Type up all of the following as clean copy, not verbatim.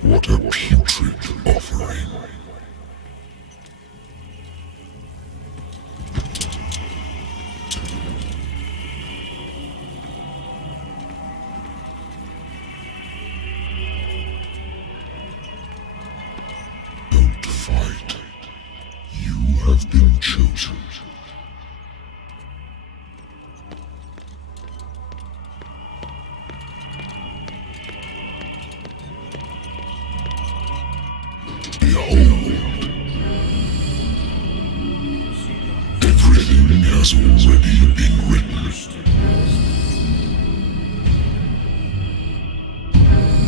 What a putrid offering. Don't fight. You have been chosen. Everything has already been written.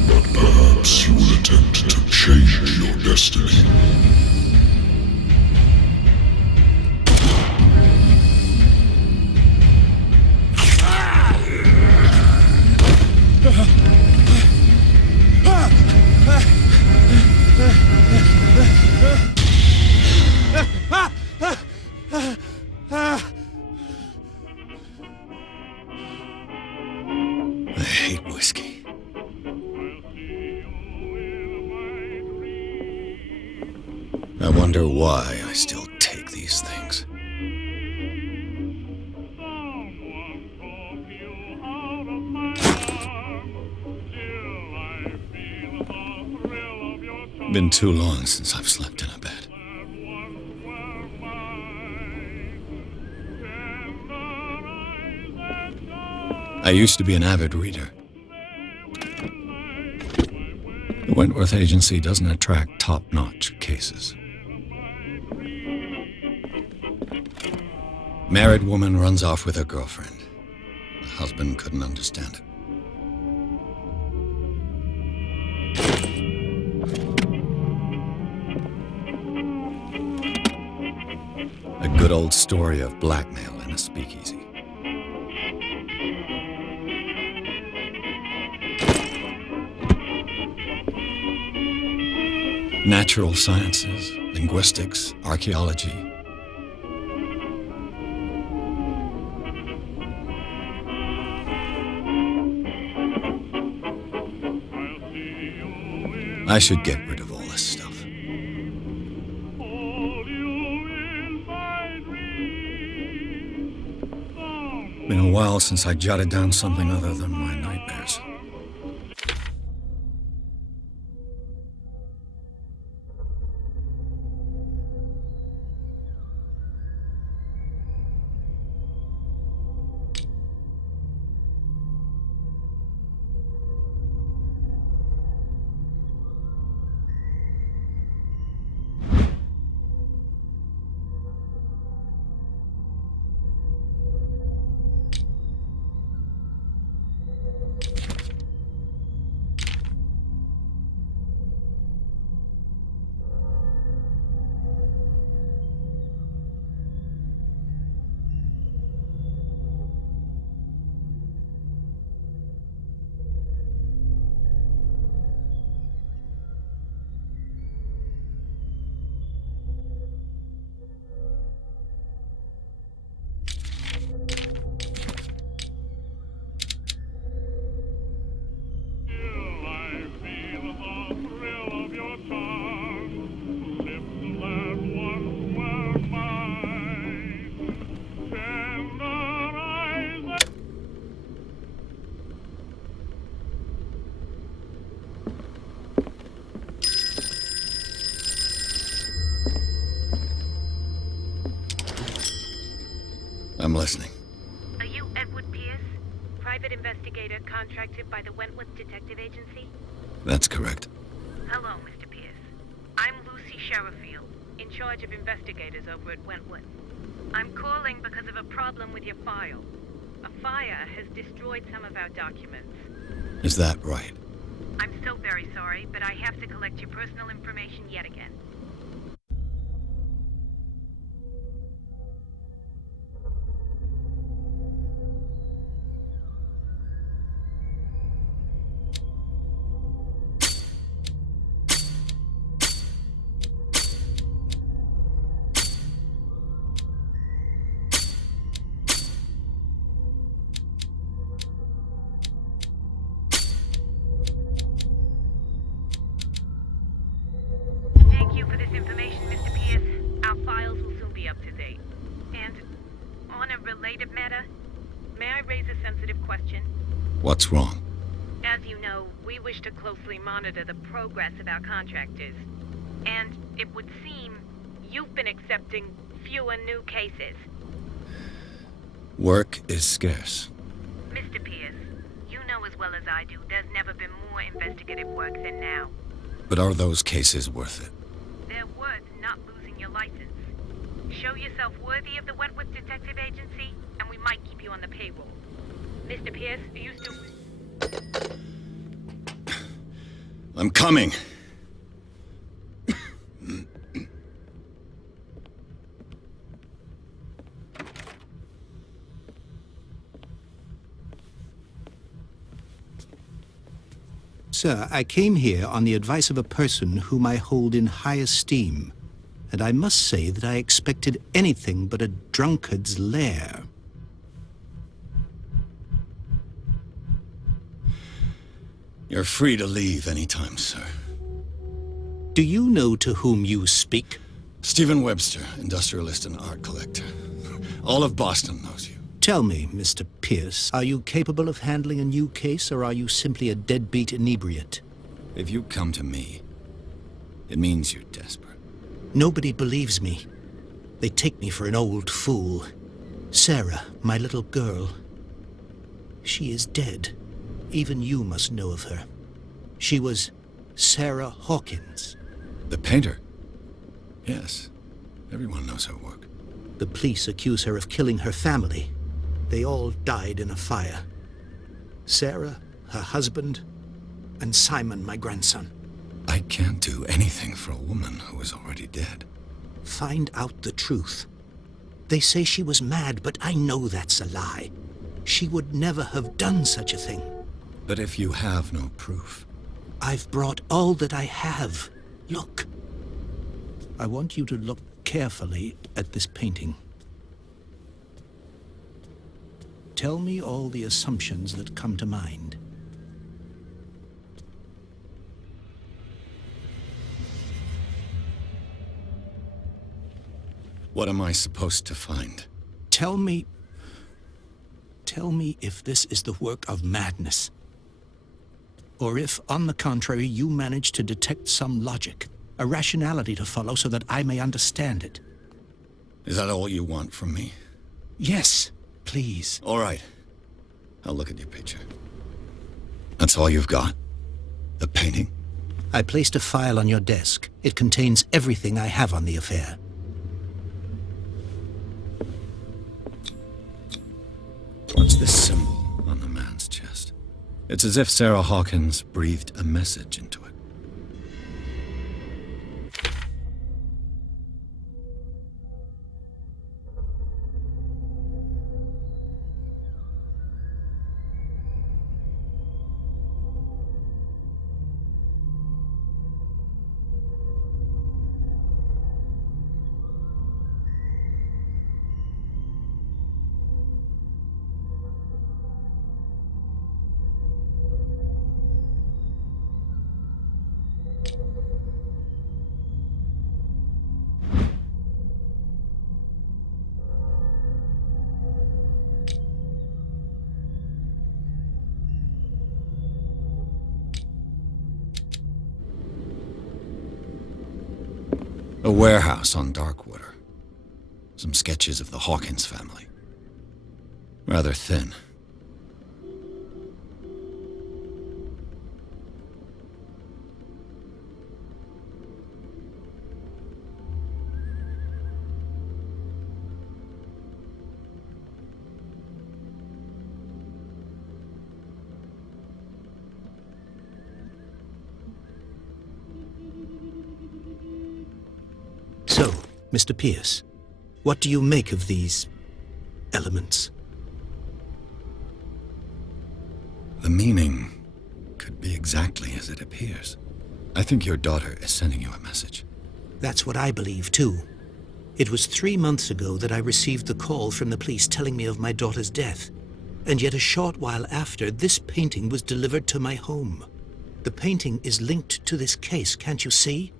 But perhaps you will attempt to change your destiny. I hate whiskey. I wonder why I still take these things. Been too long since I've slept in a bed. I used to be an avid reader. The Wentworth Agency doesn't attract top-notch cases. Married woman runs off with her girlfriend. The husband couldn't understand it. A good old story of blackmail in a speakeasy. Natural sciences, linguistics, archaeology. I should get rid of all this stuff. Been a while since I jotted down something other than my nightmares. I'm listening. Are you Edward Pierce, private investigator contracted by the Wentworth Detective Agency? That's correct. Hello, Mr. Pierce. I'm Lucy Sherifield, in charge of investigators over at Wentworth. I'm calling because of a problem with your file. A fire has destroyed some of our documents. Is that right? I'm so very sorry, but I have to collect your personal information yet again. question. What's wrong? As you know, we wish to closely monitor the progress of our contractors. And it would seem you've been accepting fewer new cases. Work is scarce. Mr. Pierce, you know as well as I do, there's never been more investigative work than now. But are those cases worth it? They're worth not losing your license. Show yourself worthy of the Wentworth Detective Agency, and we might keep you on the payroll. Mr. Pierce, are you still... I'm coming! Sir, I came here on the advice of a person whom I hold in high esteem, and I must say that I expected anything but a drunkard's lair. You're free to leave anytime, sir. Do you know to whom you speak? Stephen Webster, industrialist and art collector. All of Boston knows you. Tell me, Mr. Pierce, are you capable of handling a new case, or are you simply a deadbeat inebriate? If you come to me, it means you're desperate. Nobody believes me. They take me for an old fool. Sarah, my little girl, she is dead. Even you must know of her. She was Sarah Hawkins. The painter? Yes. Everyone knows her work. The police accuse her of killing her family. They all died in a fire. Sarah, her husband, and Simon, my grandson. I can't do anything for a woman who is already dead. Find out the truth. They say she was mad, but I know that's a lie. She would never have done such a thing. But if you have no proof... I've brought all that I have. Look. I want you to look carefully at this painting. Tell me all the assumptions that come to mind. What am I supposed to find? Tell me if this is the work of madness. Or if, on the contrary, you manage to detect some logic, a rationality to follow so that I may understand it. Is that all you want from me? Yes, please. All right. I'll look at your picture. That's all you've got? The painting? I placed a file on your desk. It contains everything I have on the affair. What's this symbol on the man's chest? It's as if Sarah Hawkins breathed a message into it. A warehouse on Darkwater. Some sketches of the Hawkins family. Rather thin. So, Mr. Pierce, what do you make of these elements? The meaning could be exactly as it appears. I think your daughter is sending you a message. That's what I believe, too. It was 3 months ago that I received the call from the police telling me of my daughter's death. And yet a short while after, this painting was delivered to my home. The painting is linked to this case, can't you see?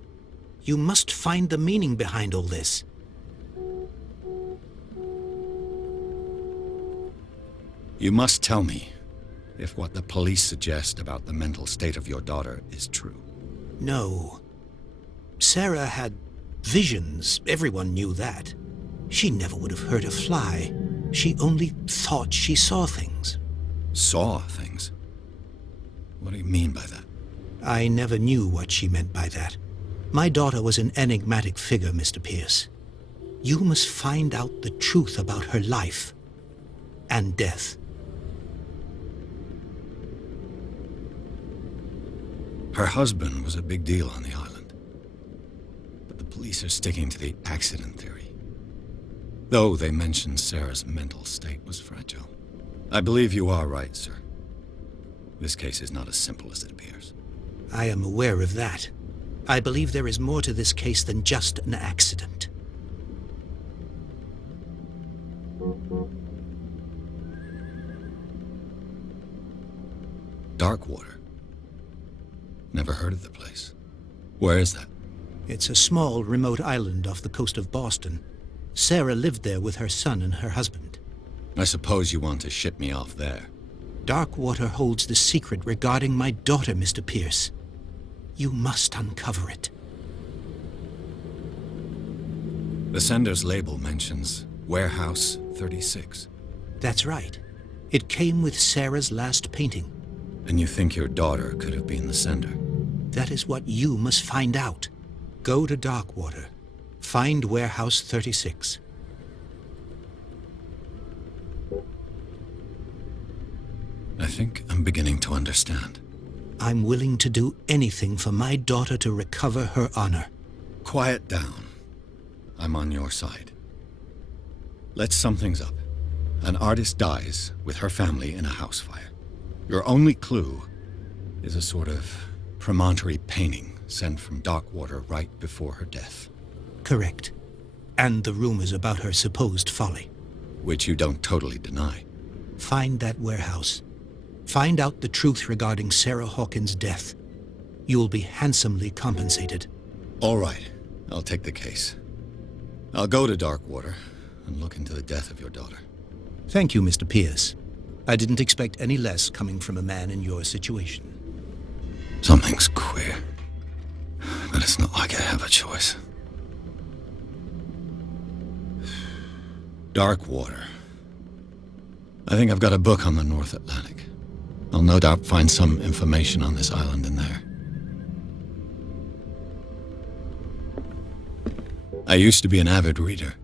You must find the meaning behind all this. You must tell me if what the police suggest about the mental state of your daughter is true. No. Sarah had visions. Everyone knew that. She never would have hurt a fly. She only thought she saw things. Saw things? What do you mean by that? I never knew what she meant by that. My daughter was an enigmatic figure, Mr. Pierce. You must find out the truth about her life and death. Her husband was a big deal on the island. But the police are sticking to the accident theory. Though they mentioned Sarah's mental state was fragile. I believe you are right, sir. This case is not as simple as it appears. I am aware of that. I believe there is more to this case than just an accident. Darkwater. Never heard of the place. Where is that? It's a small, remote island off the coast of Boston. Sarah lived there with her son and her husband. I suppose you want to ship me off there. Darkwater holds the secret regarding my daughter, Mr. Pierce. You must uncover it. The sender's label mentions Warehouse 36. That's right. It came with Sarah's last painting. And you think your daughter could have been the sender? That is what you must find out. Go to Darkwater. Find Warehouse 36. I think I'm beginning to understand. I'm willing to do anything for my daughter to recover her honor. Quiet down. I'm on your side. Let's sum things up. An artist dies with her family in a house fire. Your only clue is a sort of promontory painting sent from Darkwater right before her death. Correct. And the rumors about her supposed folly. Which you don't totally deny. Find that warehouse. Find out the truth regarding Sarah Hawkins' death. You'll be handsomely compensated. All right. I'll take the case. I'll go to Darkwater and look into the death of your daughter. Thank you, Mr. Pierce. I didn't expect any less coming from a man in your situation. Something's queer. But it's not like I have a choice. Darkwater. I think I've got a book on the North Atlantic. I'll no doubt find some information on this island in there. I used to be an avid reader.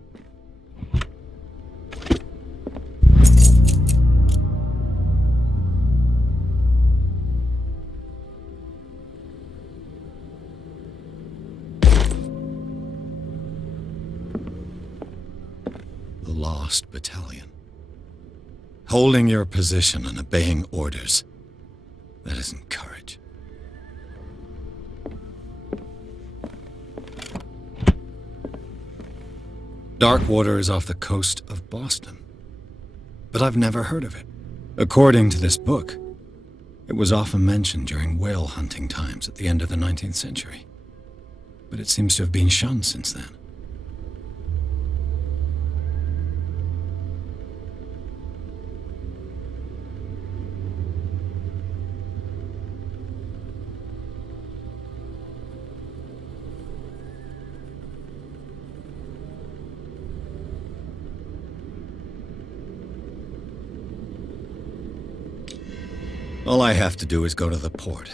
The Lost Battalion. Holding your position and obeying orders. That isn't courage. Darkwater is off the coast of Boston. But I've never heard of it. According to this book, it was often mentioned during whale hunting times at the end of the 19th century. But it seems to have been shunned since then. All I have to do is go to the port.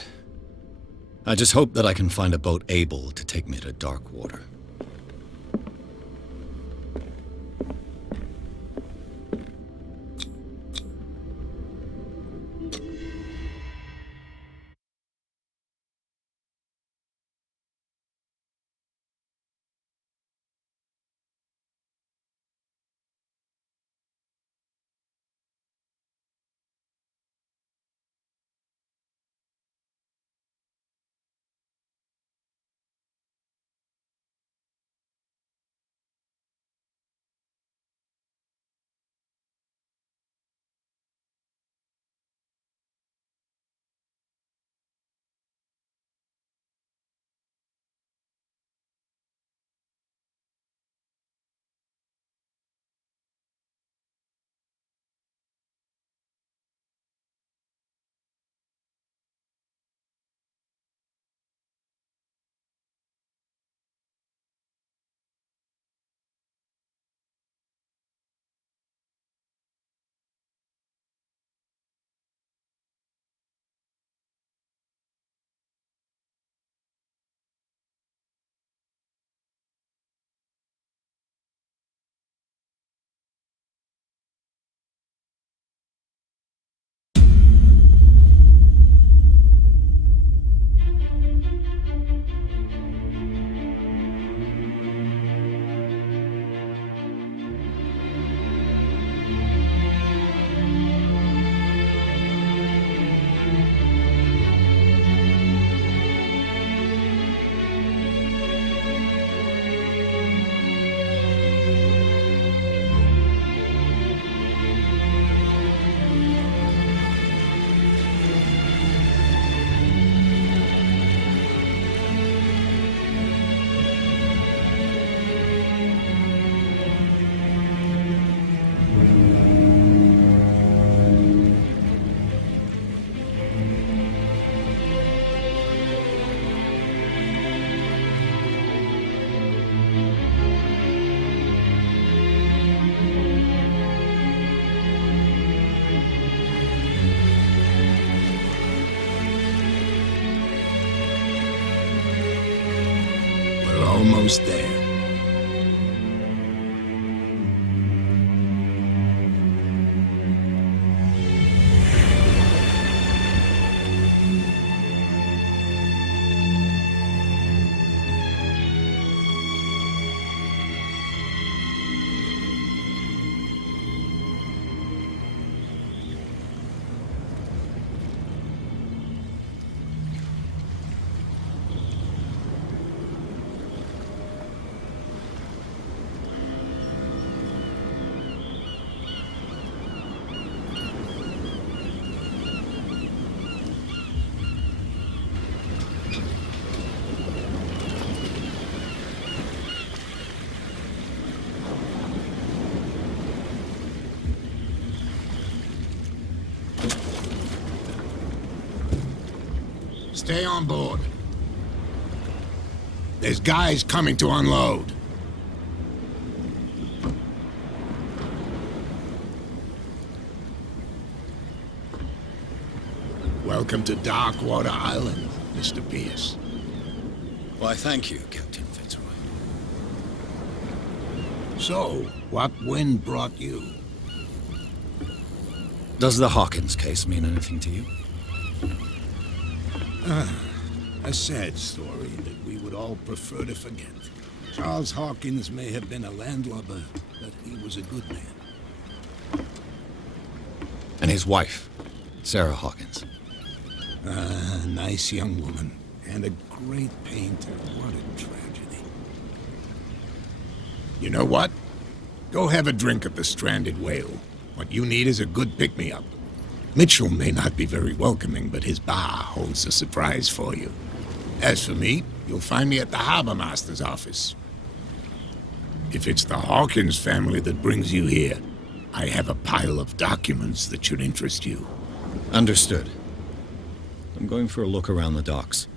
I just hope that I can find a boat able to take me to Darkwater. almost there. Stay on board. There's guys coming to unload. Welcome to Darkwater Island, Mr. Pierce. Why, thank you, Captain Fitzroy. So, what wind brought you? Does the Hawkins case mean anything to you? A sad story that we would all prefer to forget. Charles Hawkins may have been a landlubber, but he was a good man. And his wife, Sarah Hawkins. A nice young woman, and a great painter. What a tragedy. You know what? Go have a drink at the Stranded Whale. What you need is a good pick-me-up. Mitchell may not be very welcoming, but his bar holds a surprise for you. As for me, you'll find me at the Harbor Master's office. If it's the Hawkins family that brings you here, I have a pile of documents that should interest you. Understood. I'm going for a look around the docks.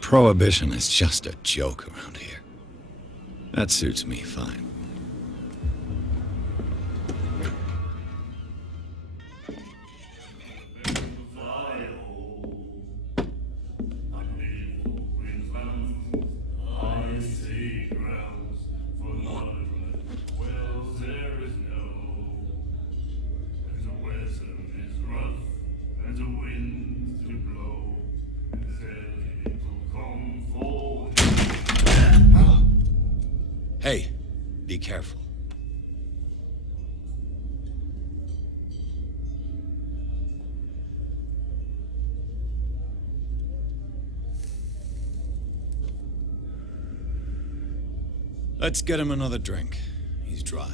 Prohibition is just a joke around here. That suits me fine. Hey, be careful. Let's get him another drink. He's dry.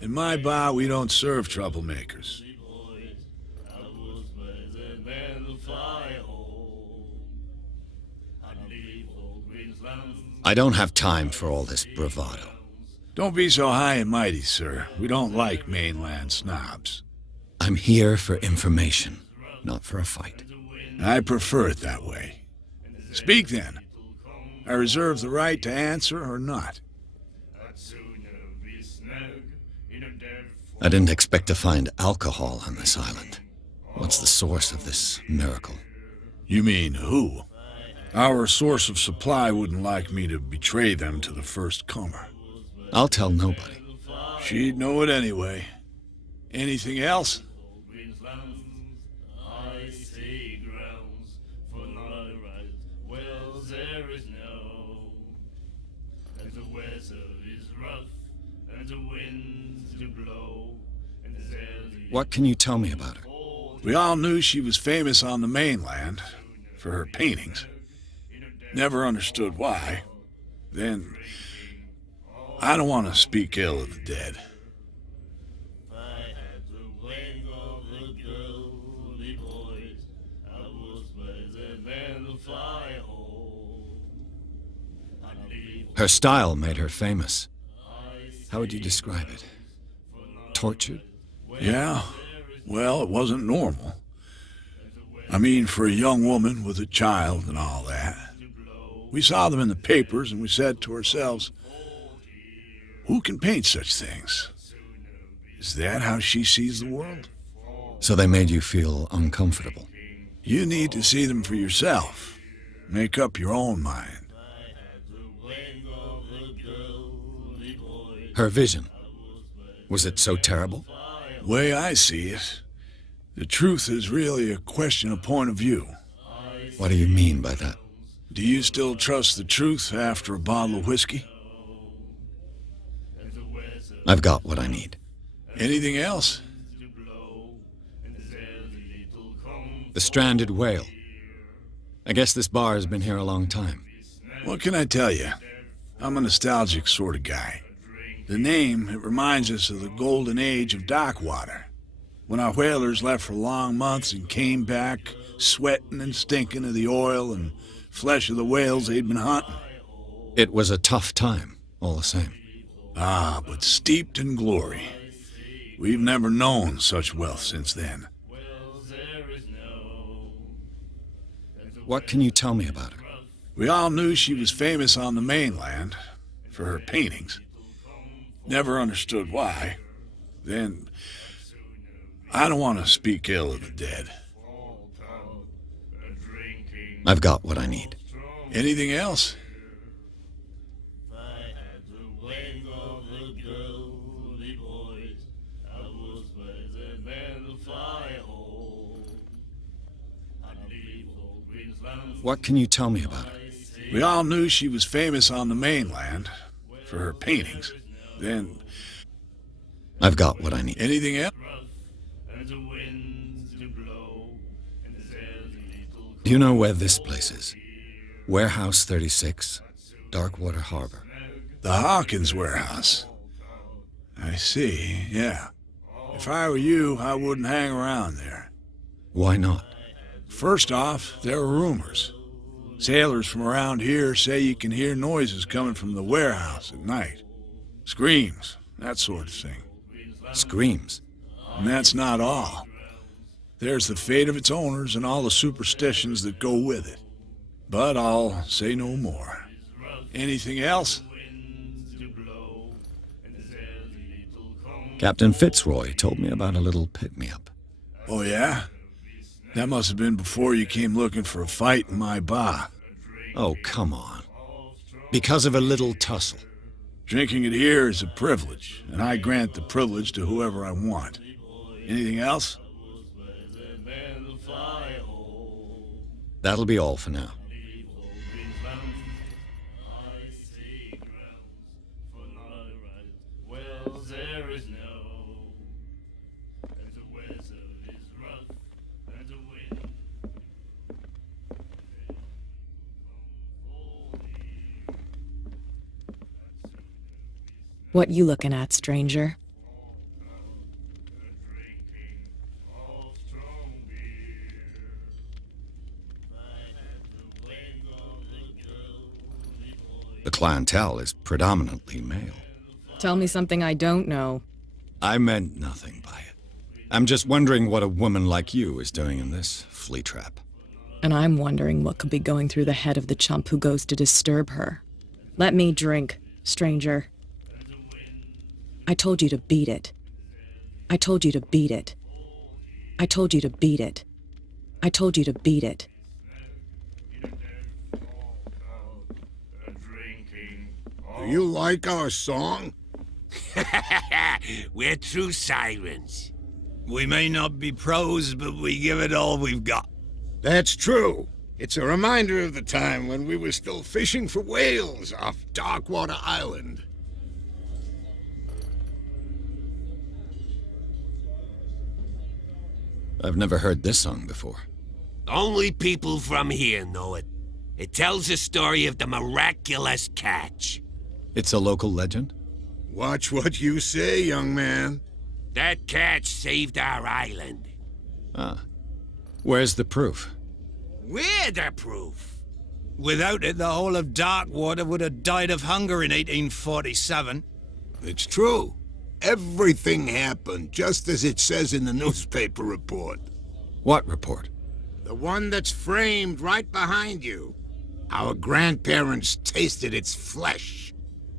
In my bar, we don't serve troublemakers. I don't have time for all this bravado. Don't be so high and mighty, sir. We don't like mainland snobs. I'm here for information, not for a fight. I prefer it that way. Speak then. I reserve the right to answer or not. I didn't expect to find alcohol on this island. What's the source of this miracle? You mean who? Our source of supply wouldn't like me to betray them to the first comer. I'll tell nobody. She'd know it anyway. Anything else? What can you tell me about her? We all knew she was famous on the mainland for her paintings. Never understood why. Then, I don't want to speak ill of the dead. Her style made her famous. How would you describe it? Tortured? Yeah, well, it wasn't normal. I mean, for a young woman with a child and all that. We saw them in the papers and we said to ourselves, who can paint such things? Is that how she sees the world? So they made you feel uncomfortable. You need to see them for yourself. Make up your own mind. Her vision, was it so terrible? The way I see it, the truth is really a question of point of view. What do you mean by that? Do you still trust the truth after a bottle of whiskey? I've got what I need. Anything else? The stranded whale. I guess this bar has been here a long time. What can I tell you? I'm a nostalgic sort of guy. The name, it reminds us of the golden age of Darkwater, when our whalers left for long months and came back sweating and stinking of the oil and flesh of the whales they'd been hunting. It was a tough time, all the same. Ah, but steeped in glory. We've never known such wealth since then. What can you tell me about her? We all knew she was famous on the mainland for her paintings. Never understood why. Then, I don't want to speak ill of the dead. I've got what I need. Anything else? What can you tell me about her? We all knew she was famous on the mainland for her paintings. Then, I've got what I need. anything else? Do you know where this place is? Warehouse 36, Darkwater Harbor. The Hawkins warehouse. I see, yeah. If I were you, I wouldn't hang around there. Why not? First off, there are rumors. Sailors from around here say you can hear noises coming from the warehouse at night. Screams, that sort of thing. Screams. And that's not all. There's the fate of its owners and all the superstitions that go with it. But I'll say no more. Anything else? Captain Fitzroy told me about a little pick-me-up. Oh, yeah? That must have been before you came looking for a fight in my bar. Oh, come on. Because of a little tussle. Drinking it here is a privilege, and I grant the privilege to whoever I want. Anything else? That'll be all for now. What you looking at, stranger? The clientele is predominantly male. Tell me something I don't know. I meant nothing by it. I'm just wondering what a woman like you is doing in this flea trap. And I'm wondering what could be going through the head of the chump who goes to disturb her. Let me drink, stranger. I told you to beat it. I told you to beat it. I told you to beat it. I told you to beat it. Do you like our song? We're true sirens. We may not be pros, but we give it all we've got. That's true. It's a reminder of the time when we were still fishing for whales off Darkwater Island. I've never heard this song before. Only people from here know it. It tells the story of the miraculous catch. It's a local legend? Watch what you say, young man. That catch saved our island. Ah. Where's the proof? We're the proof. Without it, the whole of Darkwater would have died of hunger in 1847. It's true. Everything happened just as it says in the newspaper report. What report? The one that's framed right behind you. Our grandparents tasted its flesh.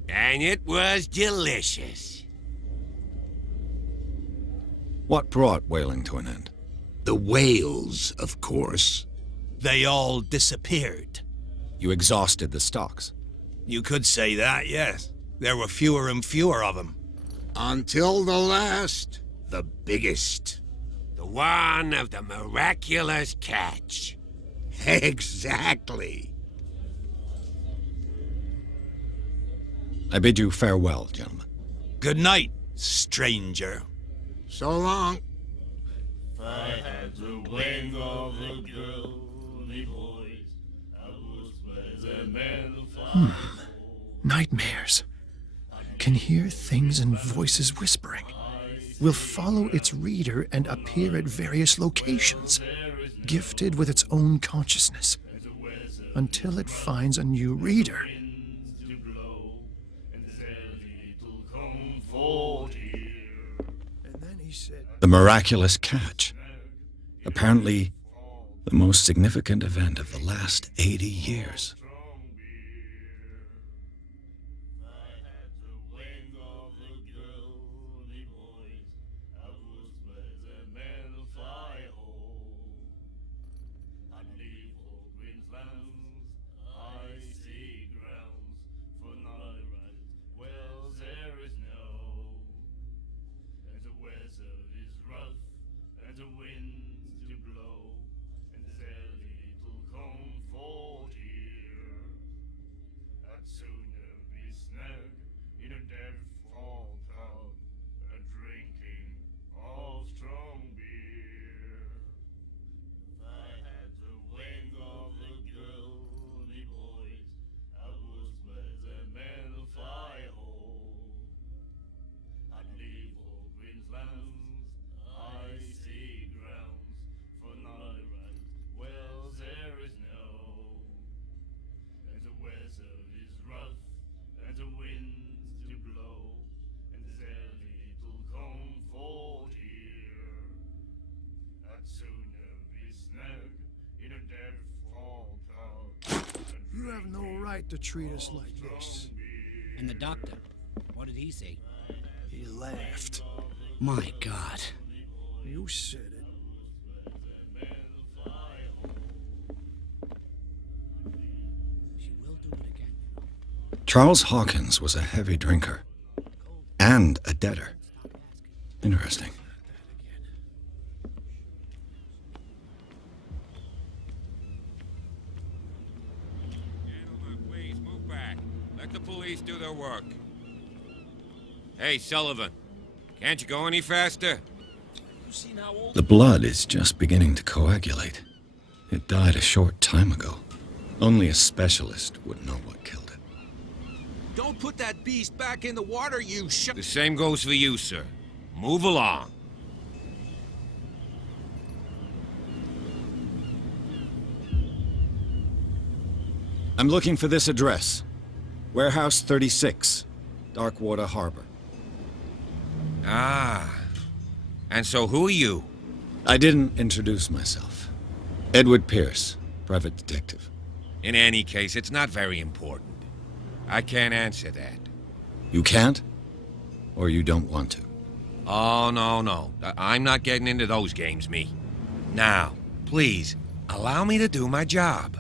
And it was delicious. What brought whaling to an end? The whales, of course. They all disappeared. You exhausted the stocks. You could say that, yes. There were fewer and fewer of them. Until the last, the biggest. The one of the miraculous catch. Exactly. I bid you farewell, gentlemen. Good night, stranger. So long. If I had the wing of a girly voice, I would swear the man fire. Nightmares. Can hear things and voices whispering. Will follow its reader and appear at various locations, gifted with its own consciousness, until it finds a new reader. And then he said, The miraculous catch. Apparently, the most significant event of the last 80 years. you have no right to treat us like this. And the doctor, what did he say? He laughed. My God. You said it. She will do it again. Charles Hawkins was a heavy drinker. And a debtor. Interesting. Gentlemen, please move back. Let the police do their work. Hey, Sullivan. Can't you go any faster? The blood is just beginning to coagulate. It died a short time ago. Only a specialist would know what killed it. Don't put that beast back in the water, you The same goes for you, sir. Move along. I'm looking for this address. Warehouse 36, Darkwater Harbor. Ah. And so who are you? I didn't introduce myself. Edward Pierce, private detective. In any case, it's not very important. I can't answer that. You can't? Or you don't want to? Oh, no. I'm not getting into those games, me. Now, please, allow me to do my job.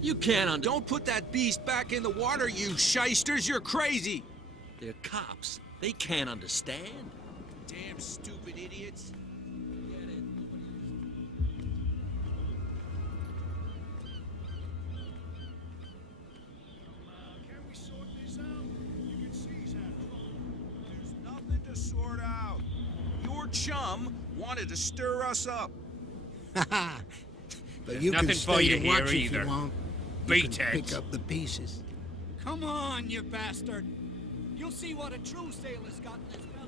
You can't Don't put that beast back in the water, you shysters! You're crazy! They're cops. They can't understand. Damn stupid idiots. Can we sort this out? You can seize that. There's nothing to sort out. Your chum wanted to stir us up. But you can nothing for stay you to here watch if either. you want. You Beat can it. pick up the pieces. Come on, you bastard! You'll see what a true sailor's got in his belly.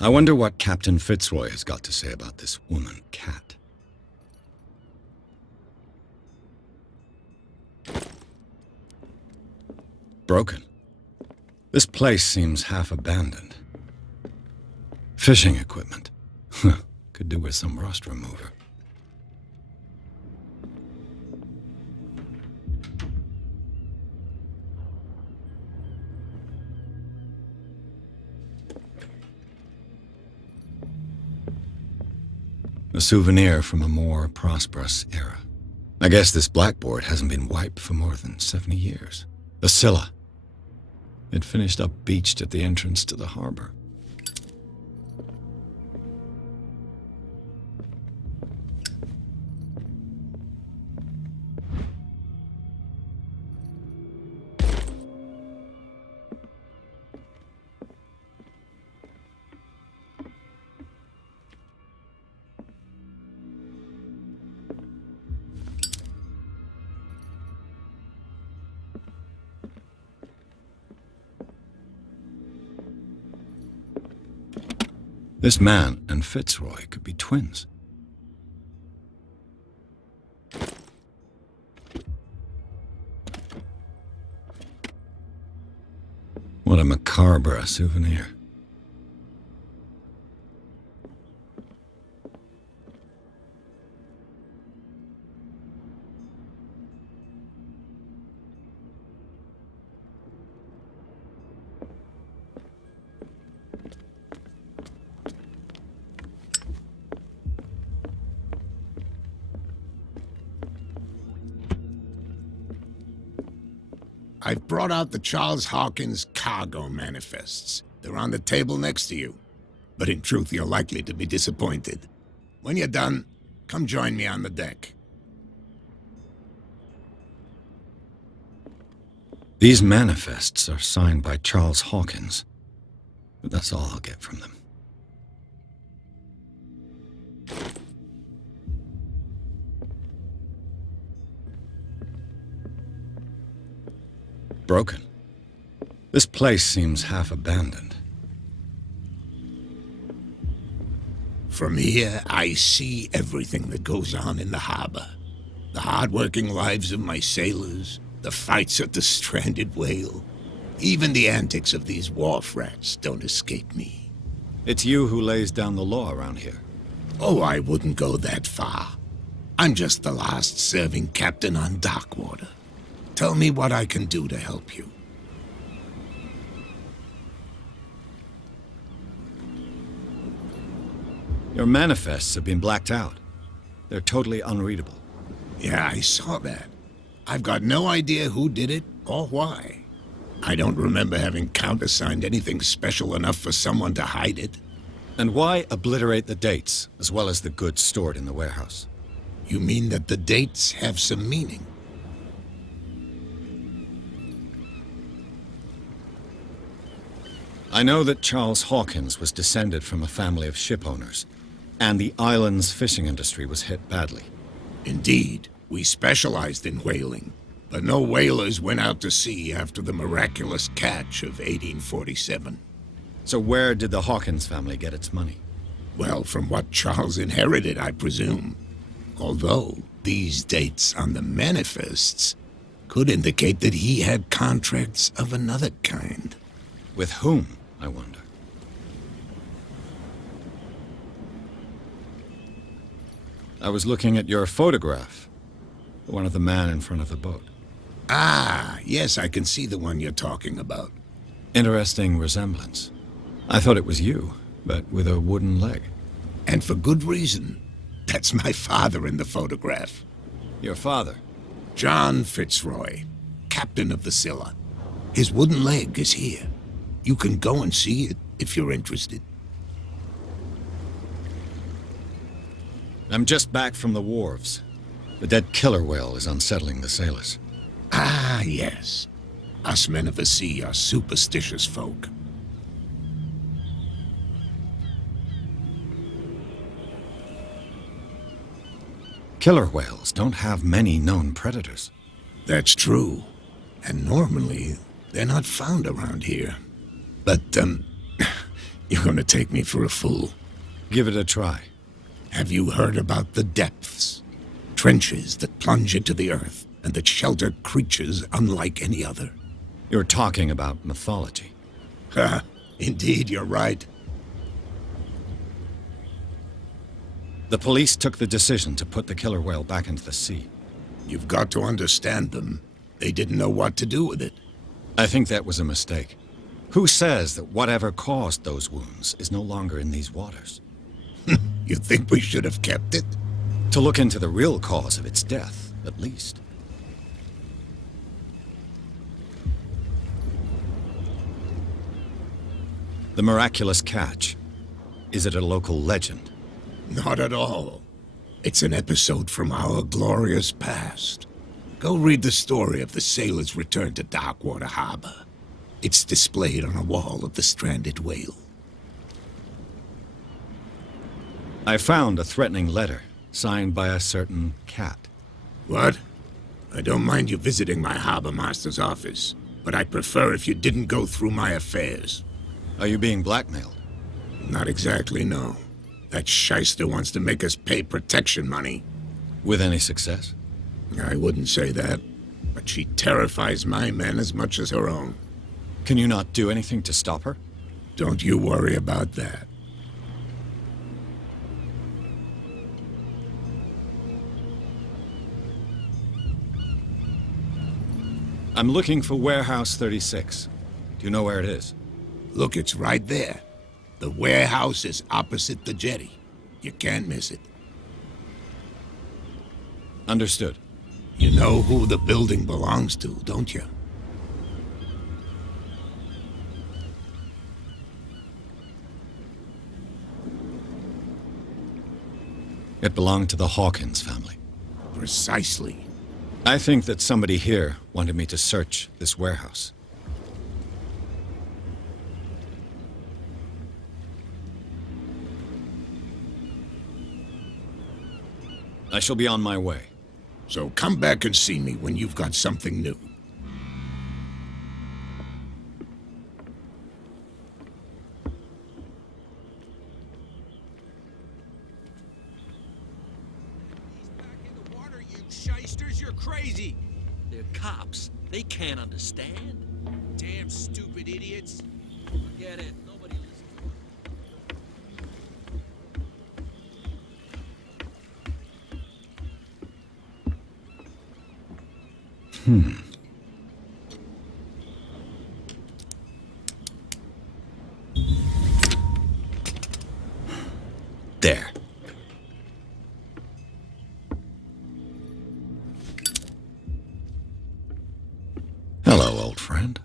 I wonder what Captain Fitzroy has got to say about this woman cat. Broken. This place seems half abandoned. Fishing equipment. Could do with some rust remover. A souvenir from a more prosperous era. I guess this blackboard hasn't been wiped for more than 70 years. The Scylla. It finished up beached at the entrance to the harbor. This man and Fitzroy could be twins. What a macabre souvenir. I've brought out the Charles Hawkins cargo manifests. They're on the table next to you. But in truth, you're likely to be disappointed. When you're done, come join me on the deck. These manifests are signed by Charles Hawkins, but that's all I'll get from them. Broken. This place seems half abandoned. From here, I see everything that goes on in the harbor. The hard-working lives of my sailors, the fights at the stranded whale. Even the antics of these wharf rats don't escape me. It's you who lays down the law around here. Oh, I wouldn't go that far. I'm just the last serving captain on Darkwater. Tell me what I can do to help you. Your manifests have been blacked out. They're totally unreadable. Yeah, I saw that. I've got no idea who did it or why. I don't remember having countersigned anything special enough for someone to hide it. And why obliterate the dates, as well as the goods stored in the warehouse? You mean that the dates have some meaning? I know that Charles Hawkins was descended from a family of shipowners, and the island's fishing industry was hit badly. Indeed, we specialized in whaling, but no whalers went out to sea after the miraculous catch of 1847. So where did the Hawkins family get its money? Well, from what Charles inherited, I presume. Although, these dates on the manifests could indicate that he had contracts of another kind. With whom, I wonder? I was looking at your photograph. One of the man in front of the boat. Ah, yes, I can see the one you're talking about. Interesting resemblance. I thought it was you, but with a wooden leg. And for good reason. That's my father in the photograph. Your father? John Fitzroy, captain of the Scylla. His wooden leg is here. You can go and see it if you're interested. I'm just back from the wharves. The dead killer whale is unsettling the sailors. Ah, yes. Us men of the sea are superstitious folk. Killer whales don't have many known predators. That's true. And normally, they're not found around here. But, you're gonna take me for a fool. Give it a try. Have you heard about the depths? Trenches that plunge into the earth and that shelter creatures unlike any other. You're talking about mythology. Ha! Indeed, you're right. The police took the decision to put the killer whale back into the sea. You've got to understand them. They didn't know what to do with it. I think that was a mistake. Who says that whatever caused those wounds is no longer in these waters? You think we should have kept it? To look into the real cause of its death, at least. The miraculous catch. Is it a local legend? Not at all. It's an episode from our glorious past. Go read the story of the sailor's return to Darkwater Harbor. It's displayed on a wall of the stranded whale. I found a threatening letter, signed by a certain cat. What? I don't mind you visiting my harbor master's office, but I'd prefer if you didn't go through my affairs. Are you being blackmailed? Not exactly, no. That shyster wants to make us pay protection money. With any success? I wouldn't say that, but she terrifies my men as much as her own. Can you not do anything to stop her? Don't you worry about that. I'm looking for Warehouse 36. Do you know where it is? Look, it's right there. The warehouse is opposite the jetty. You can't miss it. Understood. You know who the building belongs to, don't you? It belonged to the Hawkins family. Precisely. I think that somebody here wanted me to search this warehouse. I shall be on my way. So come back and see me when you've got something new. You're crazy! They're cops. They can't understand. Damn stupid idiots. Forget it. Nobody listens. There. Hello, old friend.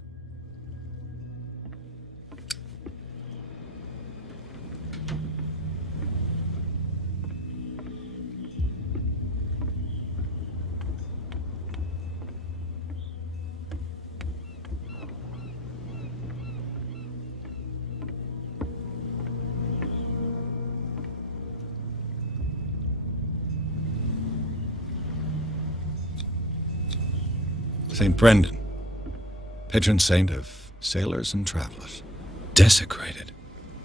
St. Brendan, patron saint of sailors and travelers. Desecrated.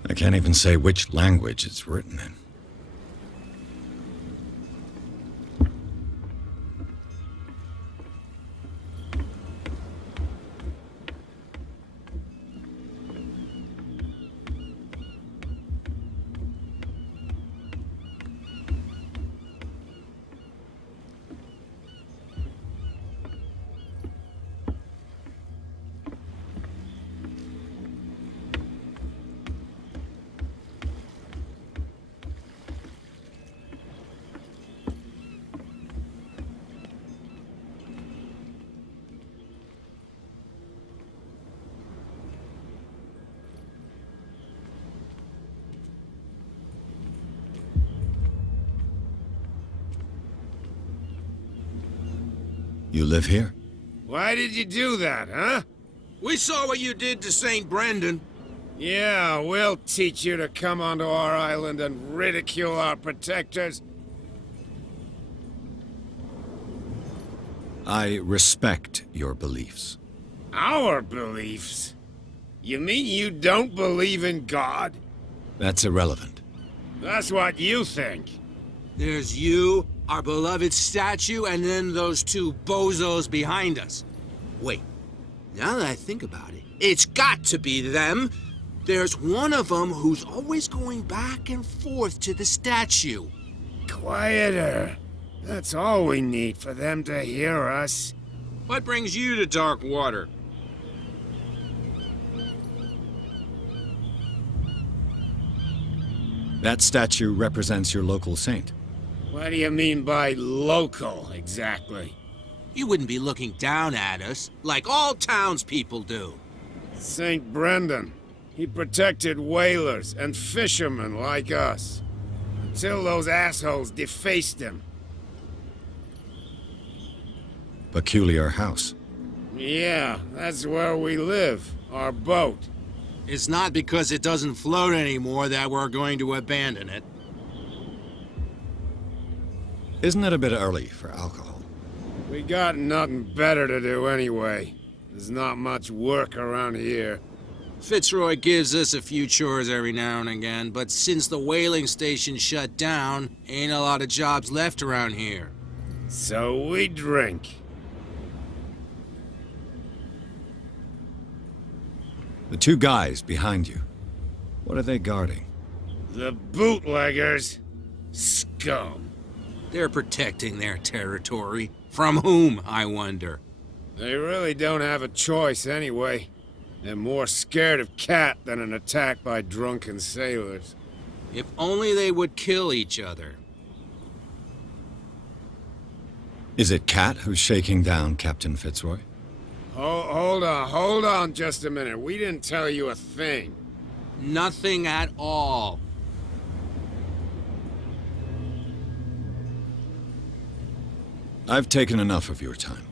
I can't even say which language it's written in. You live here? Why did you do that, huh? We saw what you did to St. Brendan. Yeah, we'll teach you to come onto our island and ridicule our protectors. I respect your beliefs. Our beliefs? You mean you don't believe in God? That's irrelevant. That's what you think. There's you, our beloved statue, and then those two bozos behind us. Wait, now that I think about it, it's got to be them. There's one of them who's always going back and forth to the statue. Quieter. That's all we need for them to hear us. What brings you to Darkwater? That statue represents your local saint. What do you mean by local, exactly? You wouldn't be looking down at us, like all townspeople do. St. Brendan. He protected whalers and fishermen like us. Until those assholes defaced him. Peculiar house. Yeah, that's where we live. Our boat. It's not because it doesn't float anymore that we're going to abandon it. Isn't it a bit early for alcohol? We got nothing better to do anyway. There's not much work around here. Fitzroy gives us a few chores every now and again, but since the whaling station shut down, ain't a lot of jobs left around here. So we drink. The two guys behind you. What are they guarding? The bootleggers. Scum. They're protecting their territory. From whom, I wonder? They really don't have a choice anyway. They're more scared of Cat than an attack by drunken sailors. If only they would kill each other. Is it Cat who's shaking down Captain Fitzroy? Hold on just a minute. We didn't tell you a thing. Nothing at all. I've taken enough of your time.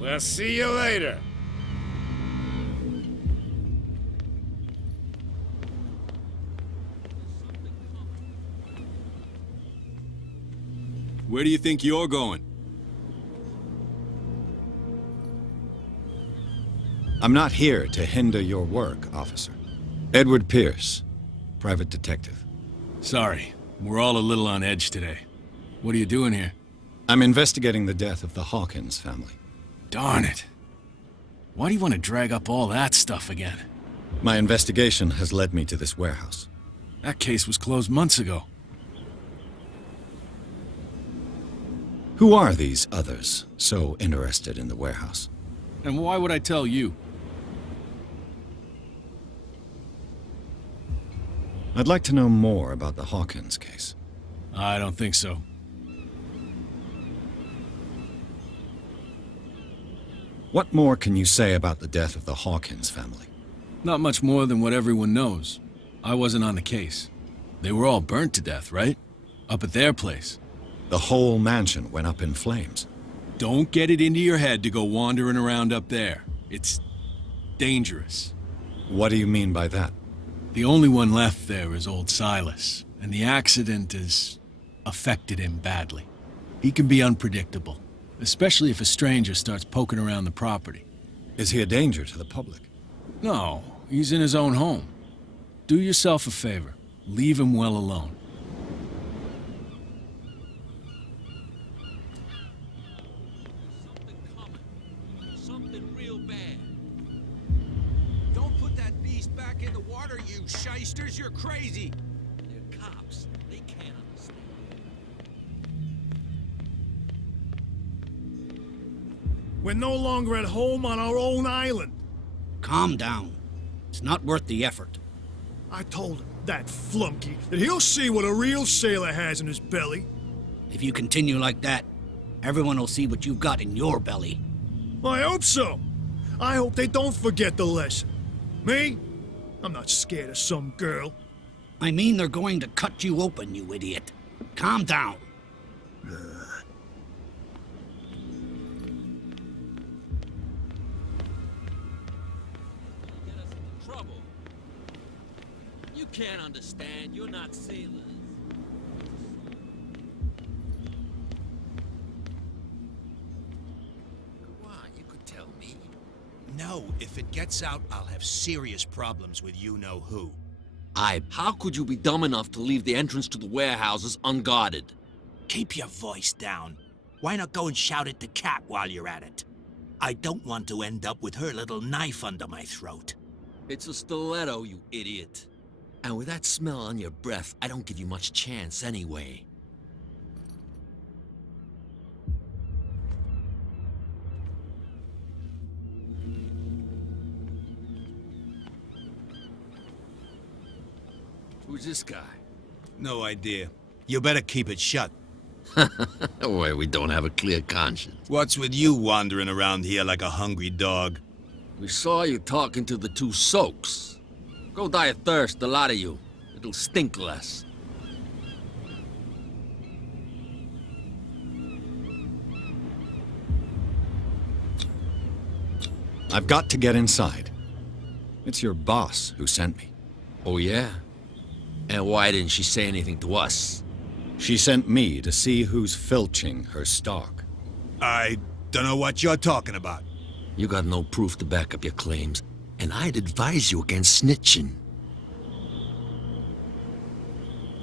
We'll see you later. Where do you think you're going? I'm not here to hinder your work, officer. Edward Pierce, private detective. Sorry, we're all a little on edge today. What are you doing here? I'm investigating the death of the Hawkins family. Darn it. Why do you want to drag up all that stuff again? My investigation has led me to this warehouse. That case was closed months ago. Who are these others so interested in the warehouse? And why would I tell you? I'd like to know more about the Hawkins case. I don't think so. What more can you say about the death of the Hawkins family? Not much more than what everyone knows. I wasn't on the case. They were all burnt to death, right? Up at their place. The whole mansion went up in flames. Don't get it into your head to go wandering around up there. It's dangerous. What do you mean by that? The only one left there is old Silas, and the accident has affected him badly. He can be unpredictable, especially if a stranger starts poking around the property. Is he a danger to the public? No, he's in his own home. Do yourself a favor. Leave him well alone. Something real bad. Don't put that beast back in the water, you shysters. You're crazy. They're cops. They can't understand. We're no longer at home on our own island. Calm down. It's not worth the effort. I told him, that flunky, that he'll see what a real sailor has in his belly. If you continue like that, everyone will see what you've got in your belly. I hope so. I hope they don't forget the lesson. Me? I'm not scared of some girl. I mean they're going to cut you open, you idiot. Calm down. trouble. You can't understand. You're not sailors. Come on, you could tell me. No, if it gets out, I'll have serious problems with you-know-who. How could you be dumb enough to leave the entrance to the warehouses unguarded? Keep your voice down. Why not go and shout at the cat while you're at it? I don't want to end up with her little knife under my throat. It's a stiletto, you idiot. And with that smell on your breath, I don't give you much chance anyway. Who's this guy? No idea. You better keep it shut. Why, we don't have a clear conscience. What's with you wandering around here like a hungry dog? We saw you talking to the two soaks. Go die of thirst, the lot of you. It'll stink less. I've got to get inside. It's your boss who sent me. Oh, yeah? And why didn't she say anything to us? She sent me to see who's filching her stock. I don't know what you're talking about. You got no proof to back up your claims, and I'd advise you against snitching.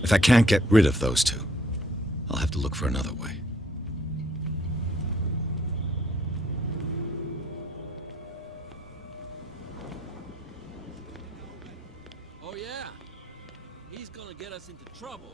If I can't get rid of those two, I'll have to look for another way. Oh, yeah? He's gonna get us into trouble.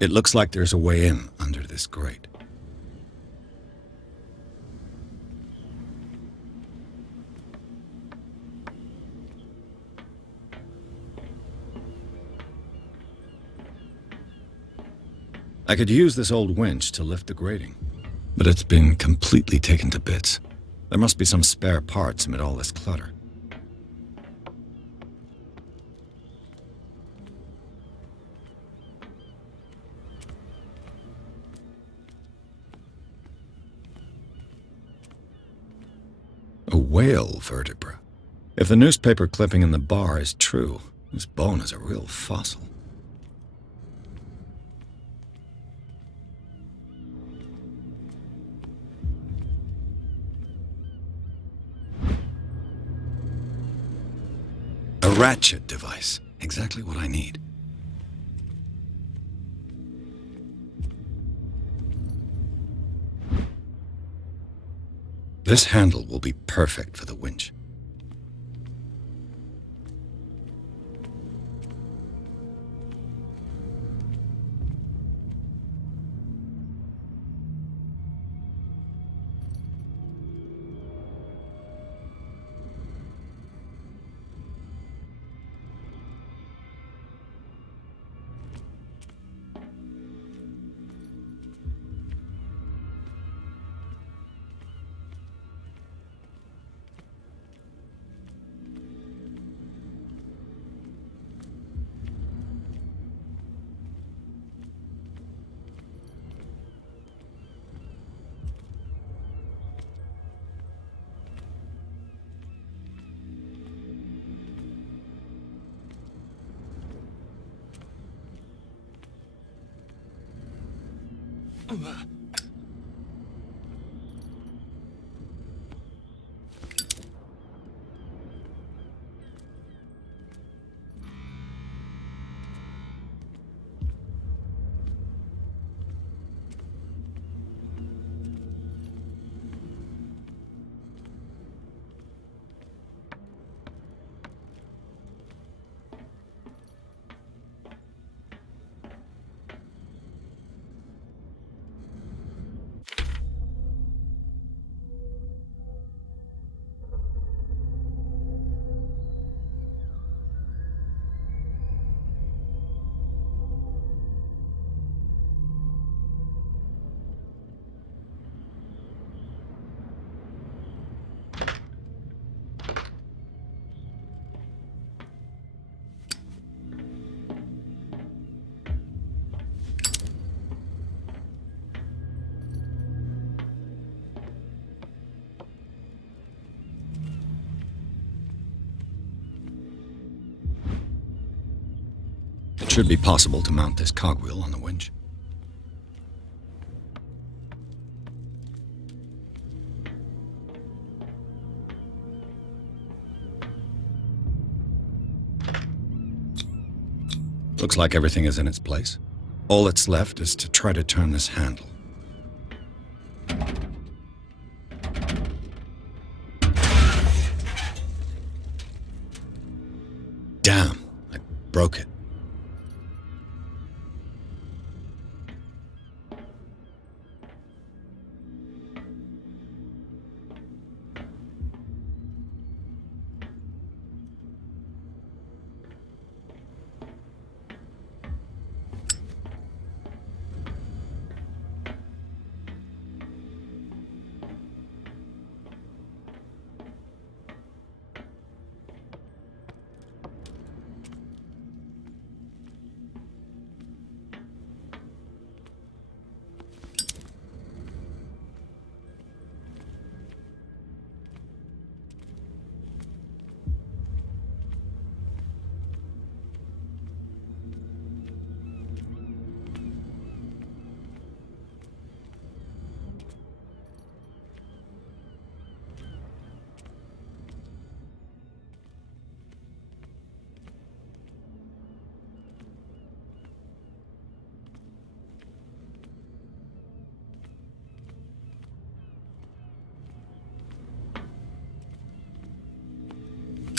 It looks like there's a way in under this grate. I could use this old winch to lift the grating, but it's been completely taken to bits. There must be some spare parts amid all this clutter. A whale vertebra. If the newspaper clipping in the bar is true, this bone is a real fossil. A ratchet device. Exactly what I need. This handle will be perfect for the winch. Should be possible to mount this cogwheel on the winch. Looks like everything is in its place. All that's left is to try to turn this handle. Damn, I broke it.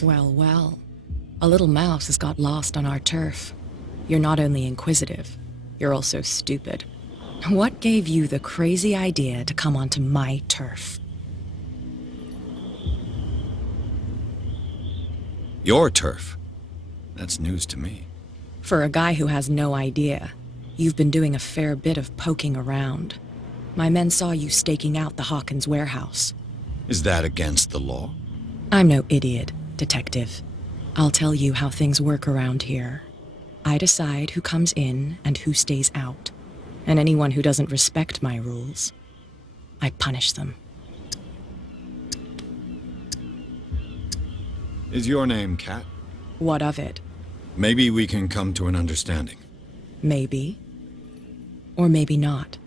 Well, well. A little mouse has got lost on our turf. You're not only inquisitive, you're also stupid. What gave you the crazy idea to come onto my turf? Your turf? That's news to me. For a guy who has no idea, you've been doing a fair bit of poking around. My men saw you staking out the Hawkins warehouse. Is that against the law? I'm no idiot, Detective. I'll tell you how things work around here. I decide who comes in and who stays out. And anyone who doesn't respect my rules, I punish them. Is your name Cat? What of it? Maybe we can come to an understanding. Maybe. Or maybe not.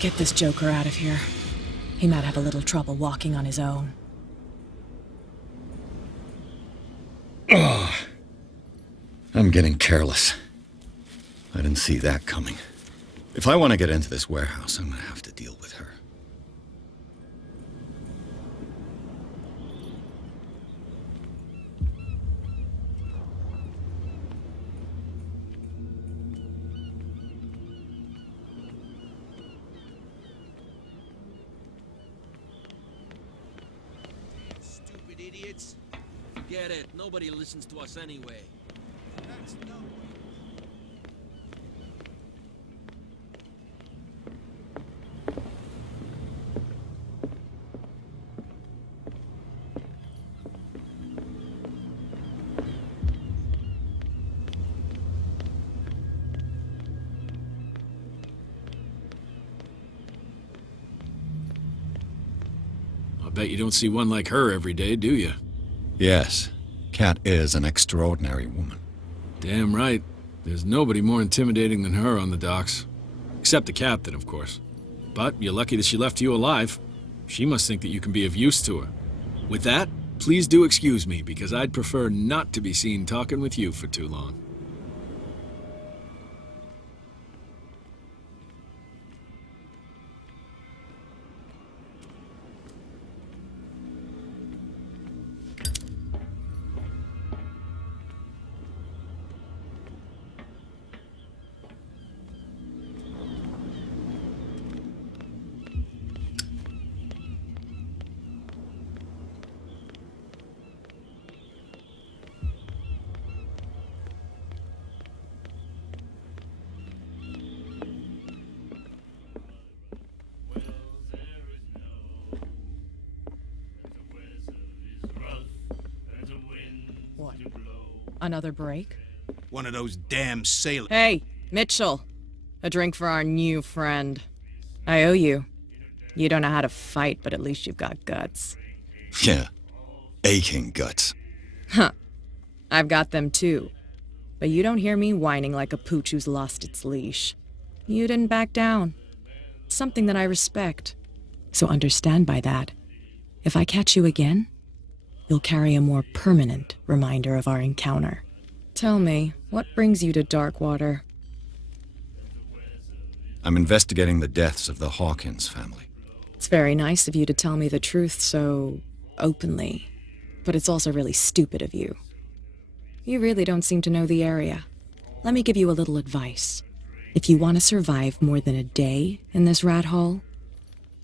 Get this joker out of here. He might have a little trouble walking on his own. Oh, I'm getting careless. I didn't see that coming. If I want to get into this warehouse, I'm going to have to deal with her. Stupid idiots. Forget it. Nobody listens to us anyway. That's no... I bet you don't see one like her every day, do you? Yes, Cat is an extraordinary woman. Damn right. There's nobody more intimidating than her on the docks. Except the captain, of course. But you're lucky that she left you alive. She must think that you can be of use to her. With that, please do excuse me, because I'd prefer not to be seen talking with you for too long. What? Another break? One of those damn sailors. Hey, Mitchell. A drink for our new friend. I owe you. You don't know how to fight, but at least you've got guts. Yeah. Aching guts. Huh. I've got them too. But you don't hear me whining like a pooch who's lost its leash. You didn't back down. Something that I respect. So understand by that, if I catch you again, you'll carry a more permanent reminder of our encounter. Tell me, what brings you to Darkwater? I'm investigating the deaths of the Hawkins family. It's very nice of you to tell me the truth so openly, but it's also really stupid of you. You really don't seem to know the area. Let me give you a little advice. If you want to survive more than a day in this rat hole,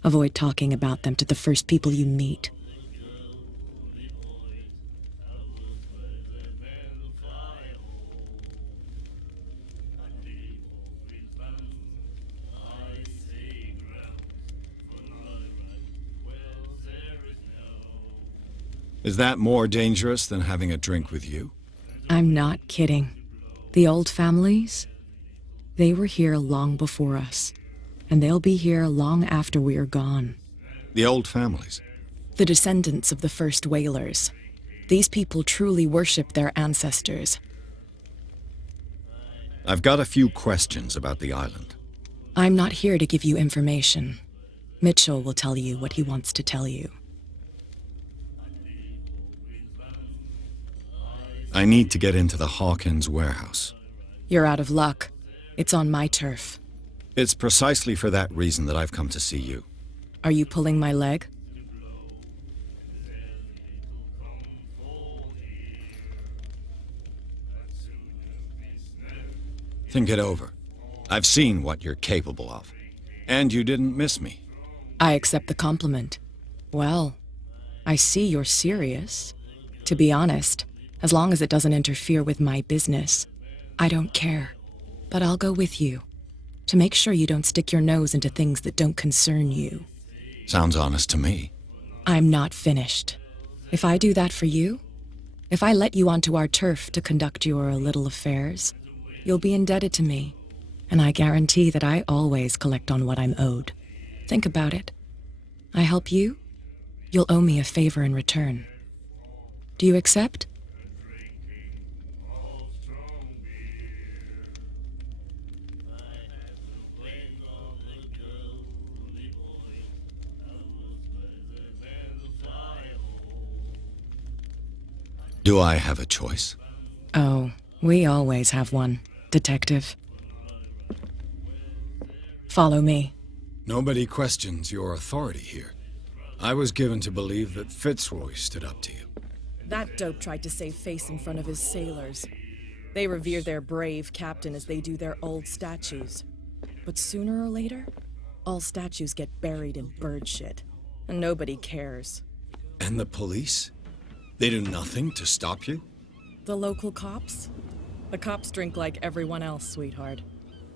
avoid talking about them to the first people you meet. Is that more dangerous than having a drink with you? I'm not kidding. The old families, they were here long before us, and they'll be here long after we are gone. The old families? The descendants of the first whalers. These people truly worship their ancestors. I've got a few questions about the island. I'm not here to give you information. Mitchell will tell you what he wants to tell you. I need to get into the Hawkins warehouse. You're out of luck. It's on my turf. It's precisely for that reason that I've come to see you. Are you pulling my leg? Think it over. I've seen what you're capable of. And you didn't miss me. I accept the compliment. Well, I see you're serious. To be honest, as long as it doesn't interfere with my business, I don't care. But I'll go with you, to make sure you don't stick your nose into things that don't concern you. Sounds honest to me. I'm not finished. If I do that for you, if I let you onto our turf to conduct your little affairs, you'll be indebted to me, and I guarantee that I always collect on what I'm owed. Think about it. I help you, you'll owe me a favor in return. Do you accept? Do I have a choice? Oh, we always have one, Detective. Follow me. Nobody questions your authority here. I was given to believe that Fitzroy stood up to you. That dope tried to save face in front of his sailors. They revere their brave captain as they do their old statues. But sooner or later, all statues get buried in bird shit, and nobody cares. And the police? They do nothing to stop you? The local cops? The cops drink like everyone else, sweetheart.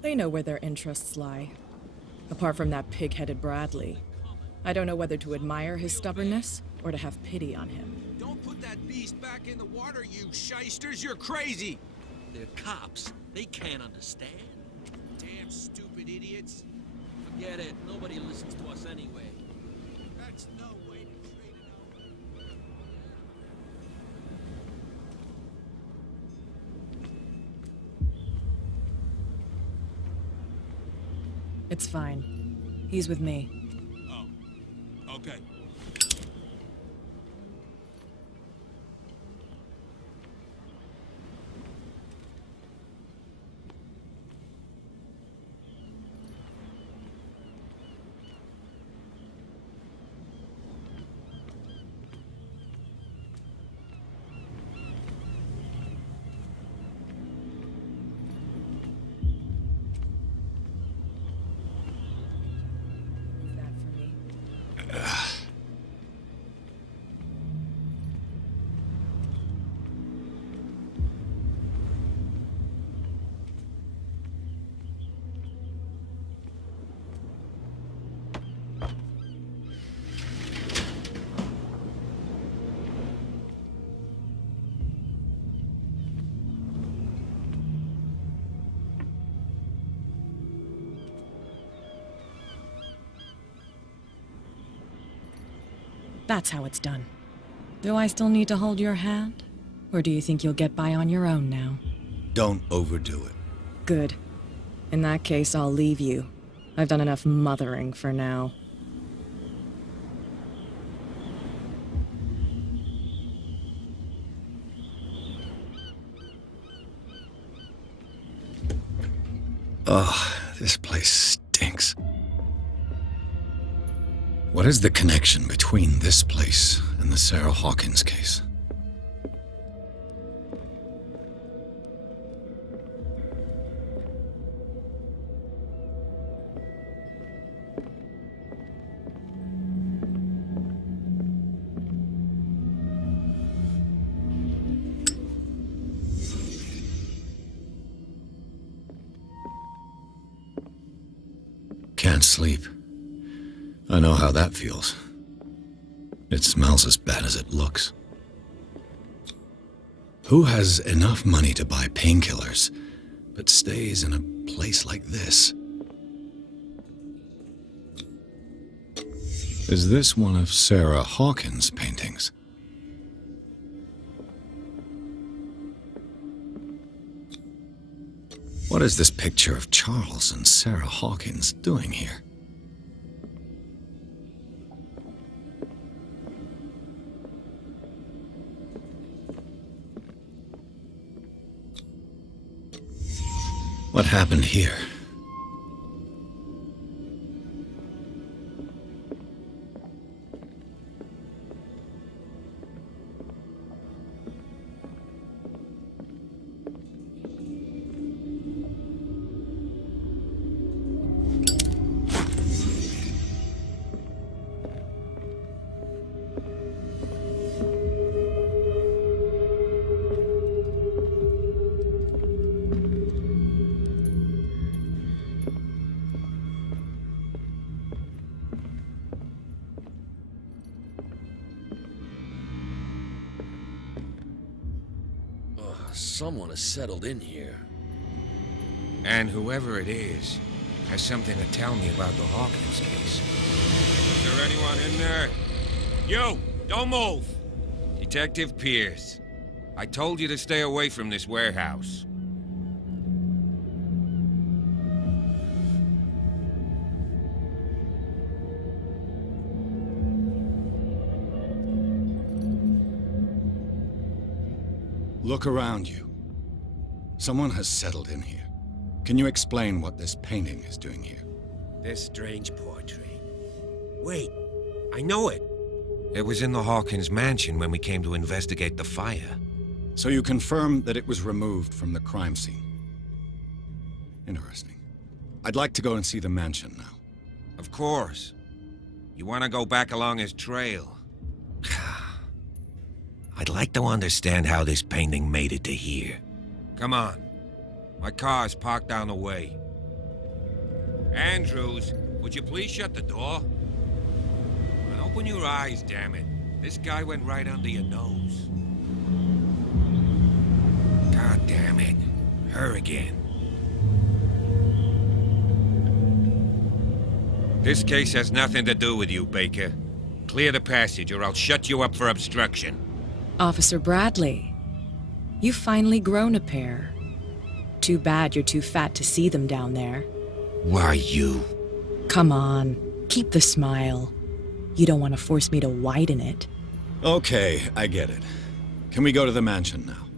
They know where their interests lie. Apart from that pig-headed Bradley. I don't know whether to admire his stubbornness or to have pity on him. Don't put that beast back in the water, you shysters! You're crazy! They're cops. They can't understand. Damn stupid idiots. Forget it. Nobody listens to us anyway. That's no way to treat it out. It's fine. He's with me. Oh, okay. That's how it's done. Do I still need to hold your hand? Or do you think you'll get by on your own now? Don't overdo it. Good. In that case, I'll leave you. I've done enough mothering for now. Ugh, this place stinks. What is the connection between this place and the Sarah Hawkins case? Can't sleep. I know how that feels. It smells as bad as it looks. Who has enough money to buy painkillers, but stays in a place like this? Is this one of Sarah Hawkins' paintings? What is this picture of Charles and Sarah Hawkins doing here? What happened here? Someone has settled in here. And whoever it is has something to tell me about the Hawkins case. Is there anyone in there? You! Don't move! Detective Pierce. I told you to stay away from this warehouse. Look around you. Someone has settled in here. Can you explain what this painting is doing here? This strange portrait. Wait, I know it. It was in the Hawkins mansion when we came to investigate the fire. So you confirm that it was removed from the crime scene? Interesting. I'd like to go and see the mansion now. Of course. You want to go back along his trail? I'd like to understand how this painting made it to here. Come on. My car's parked down the way. Andrews, would you please shut the door? And open your eyes, damn it. This guy went right under your nose. God damn it. Her again. This case has nothing to do with you, Baker. Clear the passage or I'll shut you up for obstruction. Officer Bradley, you've finally grown a pair. Too bad you're too fat to see them down there. Why you? Come on, keep the smile. You don't want to force me to widen it. Okay, I get it. Can we go to the mansion now?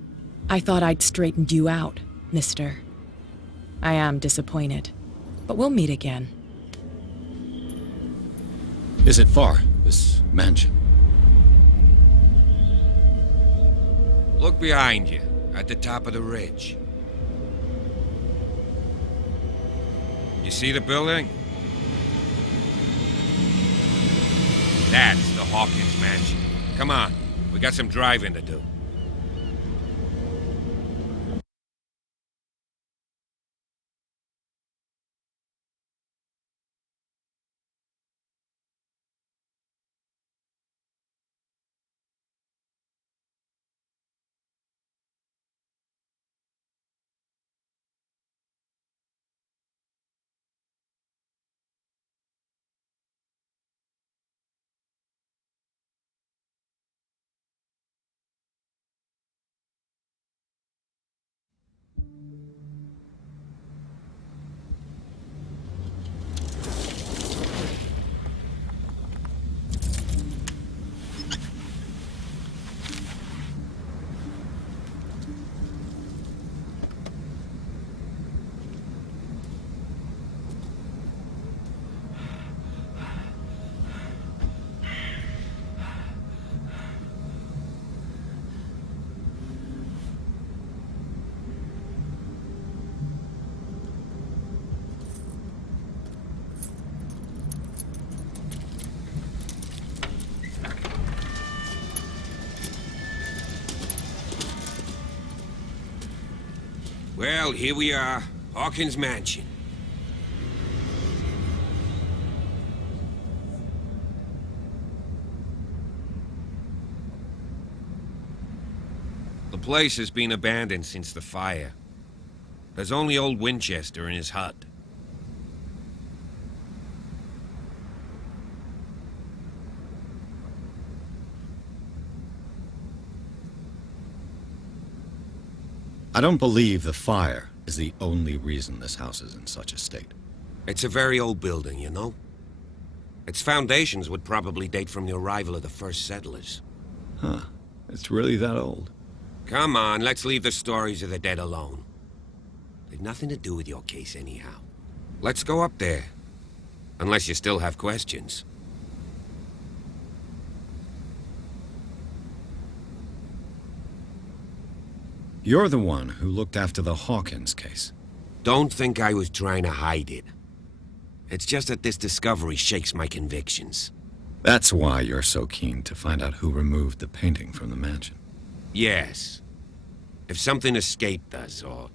I thought I'd straightened you out, mister. I am disappointed, but we'll meet again. Is it far, this mansion? Look behind you, at the top of the ridge. You see the building? That's the Hawkins mansion. Come on, we got some driving to do. Well, here we are. Hawkins Mansion. The place has been abandoned since the fire. There's only old Winchester in his hut. I don't believe the fire is the only reason this house is in such a state. It's a very old building, you know? Its foundations would probably date from the arrival of the first settlers. Huh. It's really that old? Come on, let's leave the stories of the dead alone. They've nothing to do with your case anyhow. Let's go up there. Unless you still have questions. You're the one who looked after the Hawkins case. Don't think I was trying to hide it. It's just that this discovery shakes my convictions. That's why you're so keen to find out who removed the painting from the mansion. Yes. If something escaped us, or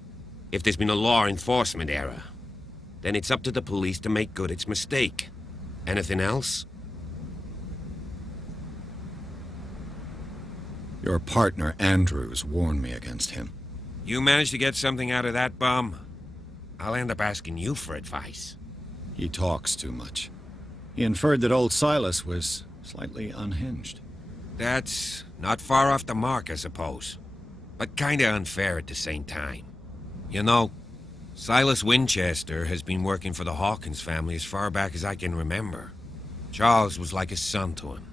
if there's been a law enforcement error, then it's up to the police to make good its mistake. Anything else? Your partner, Andrews, warned me against him. You managed to get something out of that bum? I'll end up asking you for advice. He talks too much. He inferred that old Silas was slightly unhinged. That's not far off the mark, I suppose. But kinda unfair at the same time. You know, Silas Winchester has been working for the Hawkins family as far back as I can remember. Charles was like a son to him.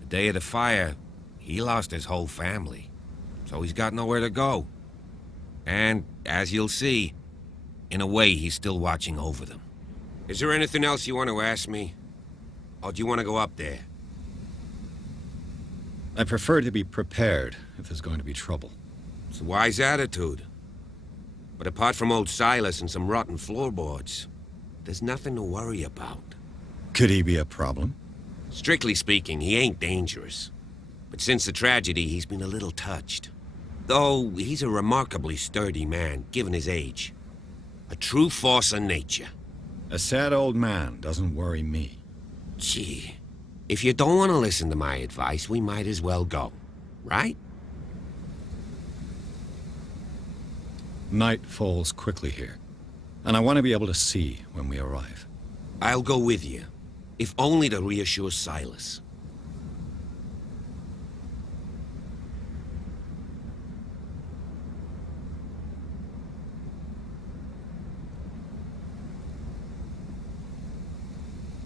The day of the fire, he lost his whole family, so he's got nowhere to go. And, as you'll see, in a way, he's still watching over them. Is there anything else you want to ask me? Or do you want to go up there? I prefer to be prepared if there's going to be trouble. It's a wise attitude. But apart from old Silas and some rotten floorboards, there's nothing to worry about. Could he be a problem? Strictly speaking, he ain't dangerous. But since the tragedy, he's been a little touched. Though he's a remarkably sturdy man, given his age. A true force of nature. A sad old man doesn't worry me. Gee, if you don't want to listen to my advice, we might as well go, right? Night falls quickly here, and I want to be able to see when we arrive. I'll go with you, if only to reassure Silas.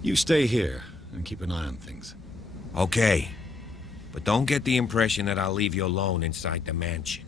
You stay here and keep an eye on things. Okay, but don't get the impression that I'll leave you alone inside the mansion.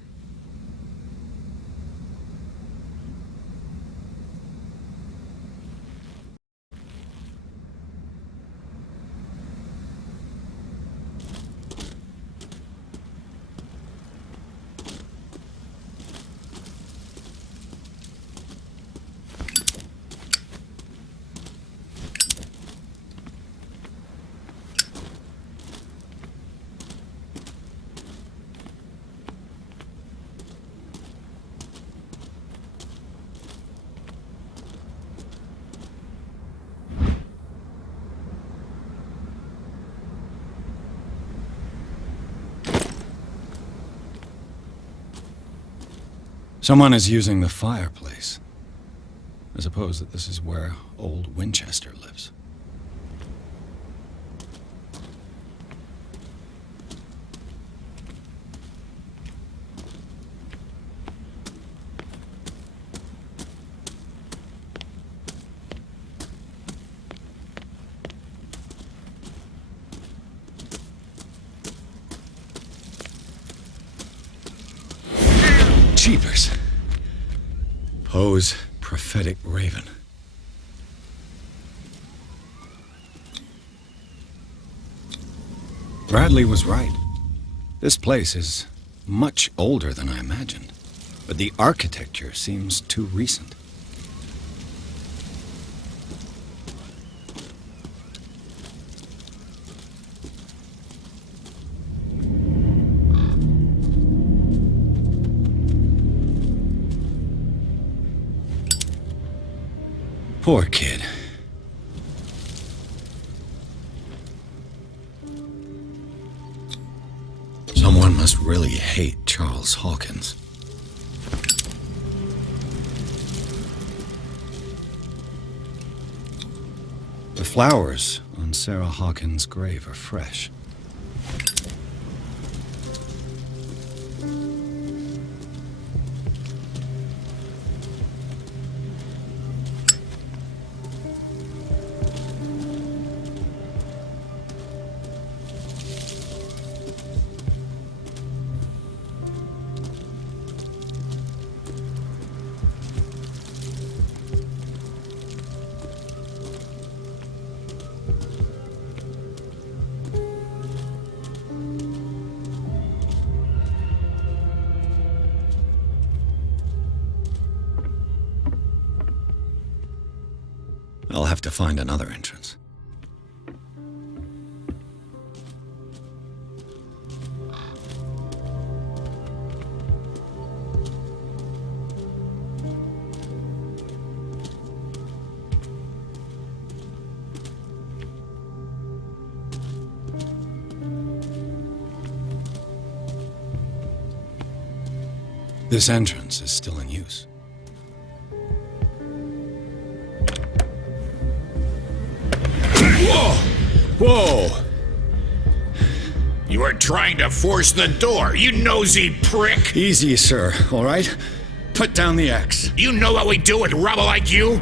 Someone is using the fireplace. I suppose that this is where old Winchester lives. Jeepers. Poe's prophetic raven. Bradley was right. This place is much older than I imagined, but the architecture seems too recent. Poor kid. Someone must really hate Charles Hawkins. The flowers on Sarah Hawkins' grave are fresh. I'll have to find another entrance. This entrance is still in use. Whoa! You are trying to force the door, you nosy prick! Easy, sir, all right? Put down the axe. You know what we do with rubble like you?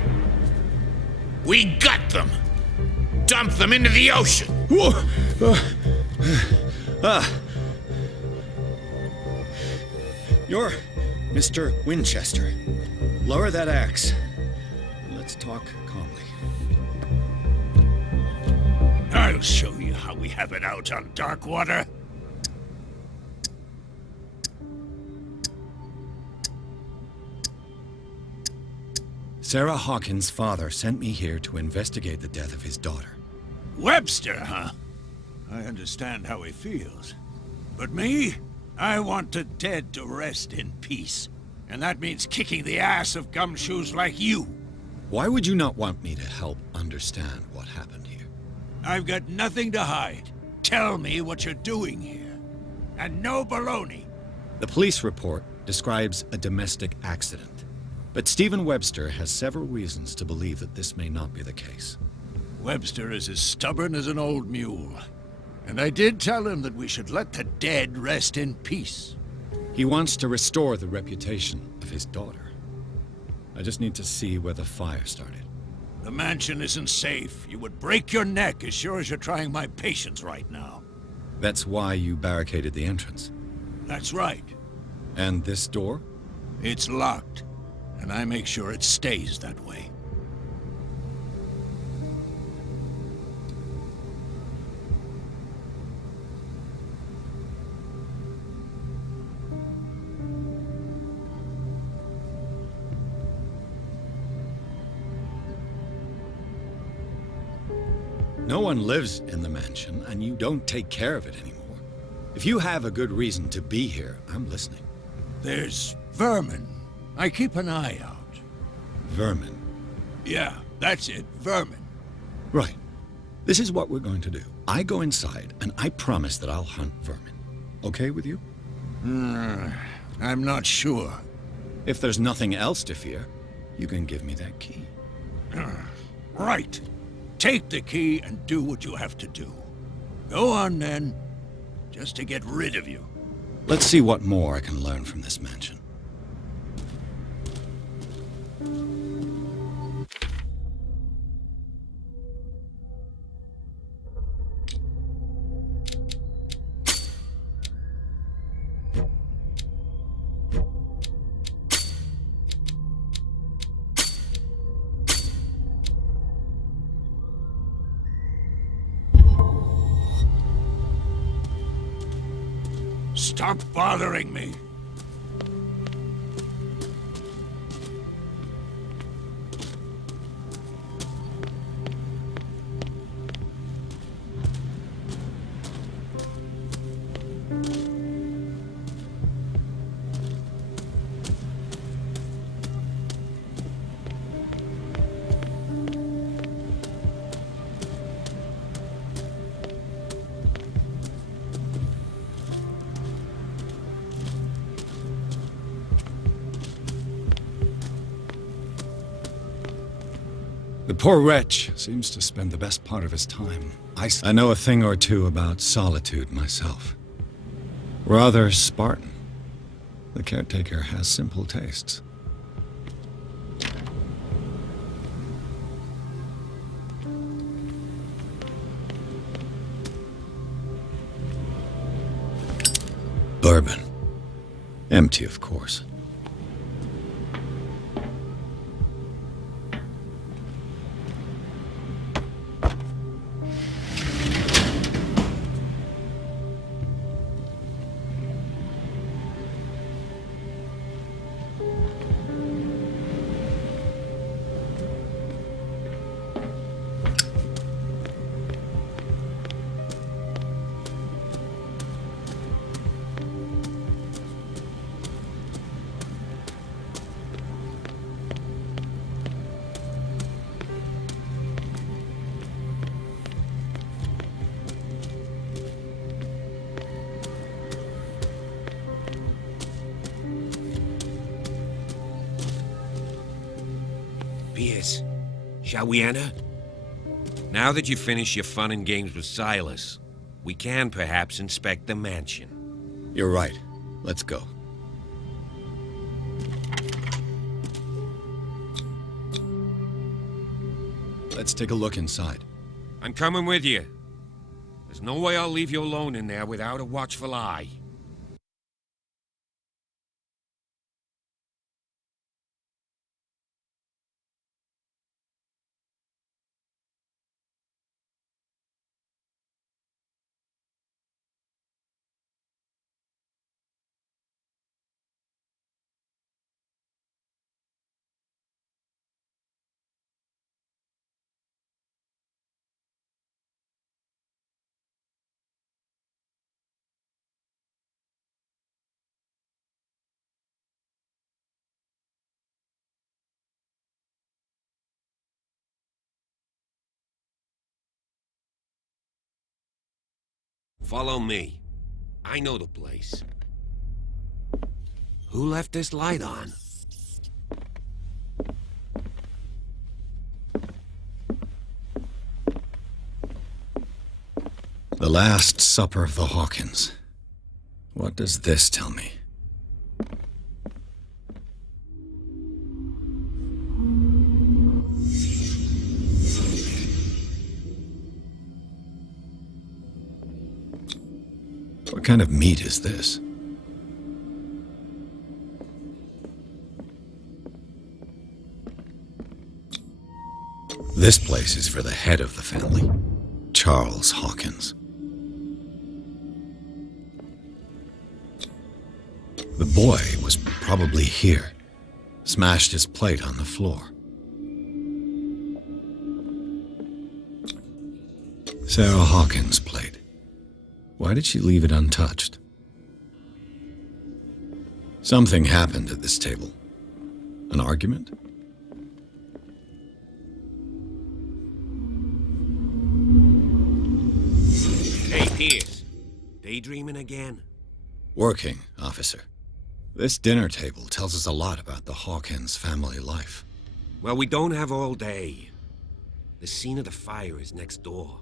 We gut them! Dump them into the ocean! Whoa! You're Mr. Winchester. Lower that axe. Let's talk calmly. I'll show you how we have it out on Darkwater. Sarah Hawkins' father sent me here to investigate the death of his daughter. Webster, huh? I understand how he feels. But me? I want the dead to rest in peace. And that means kicking the ass of gumshoes like you. Why would you not want me to help understand what happened here? I've got nothing to hide. Tell me what you're doing here. And no baloney. The police report describes a domestic accident. But Stephen Webster has several reasons to believe that this may not be the case. Webster is as stubborn as an old mule. And I did tell him that we should let the dead rest in peace. He wants to restore the reputation of his daughter. I just need to see where the fire started. The mansion isn't safe. You would break your neck as sure as you're trying my patience right now. That's why you barricaded the entrance. That's right. And this door? It's locked, and I make sure it stays that way. No one lives in the mansion, and you don't take care of it anymore. If you have a good reason to be here, I'm listening. There's vermin. I keep an eye out. Vermin? Yeah, that's it, vermin. Right. This is what we're going to do. I go inside, and I promise that I'll hunt vermin. Okay with you? I'm not sure. If there's nothing else to fear, you can give me that key. Right. Take the key and do what you have to do. Go on, then. Just to get rid of you. Let's see what more I can learn from this mansion. Stop bothering me. poor wretch seems to spend the best part of his time. I know a thing or two about solitude myself. Rather Spartan. The caretaker has simple tastes. Bourbon. Empty, of course. Pierce, shall we enter? Now that you've finished your fun and games with Silas, we can perhaps inspect the mansion. You're right. Let's go. Let's take a look inside. I'm coming with you. There's no way I'll leave you alone in there without a watchful eye. Follow me. I know the place. Who left this light on? The Last Supper of the Hawkins. What does this tell me? What kind of meat is this? This place is for the head of the family, Charles Hawkins. The boy was probably here, smashed his plate on the floor. Sarah Hawkins' plate. Why did she leave it untouched? Something happened at this table. An argument? Hey, Pierce. Daydreaming again? Working, officer. This dinner table tells us a lot about the Hawkins family life. Well, we don't have all day. The scene of the fire is next door.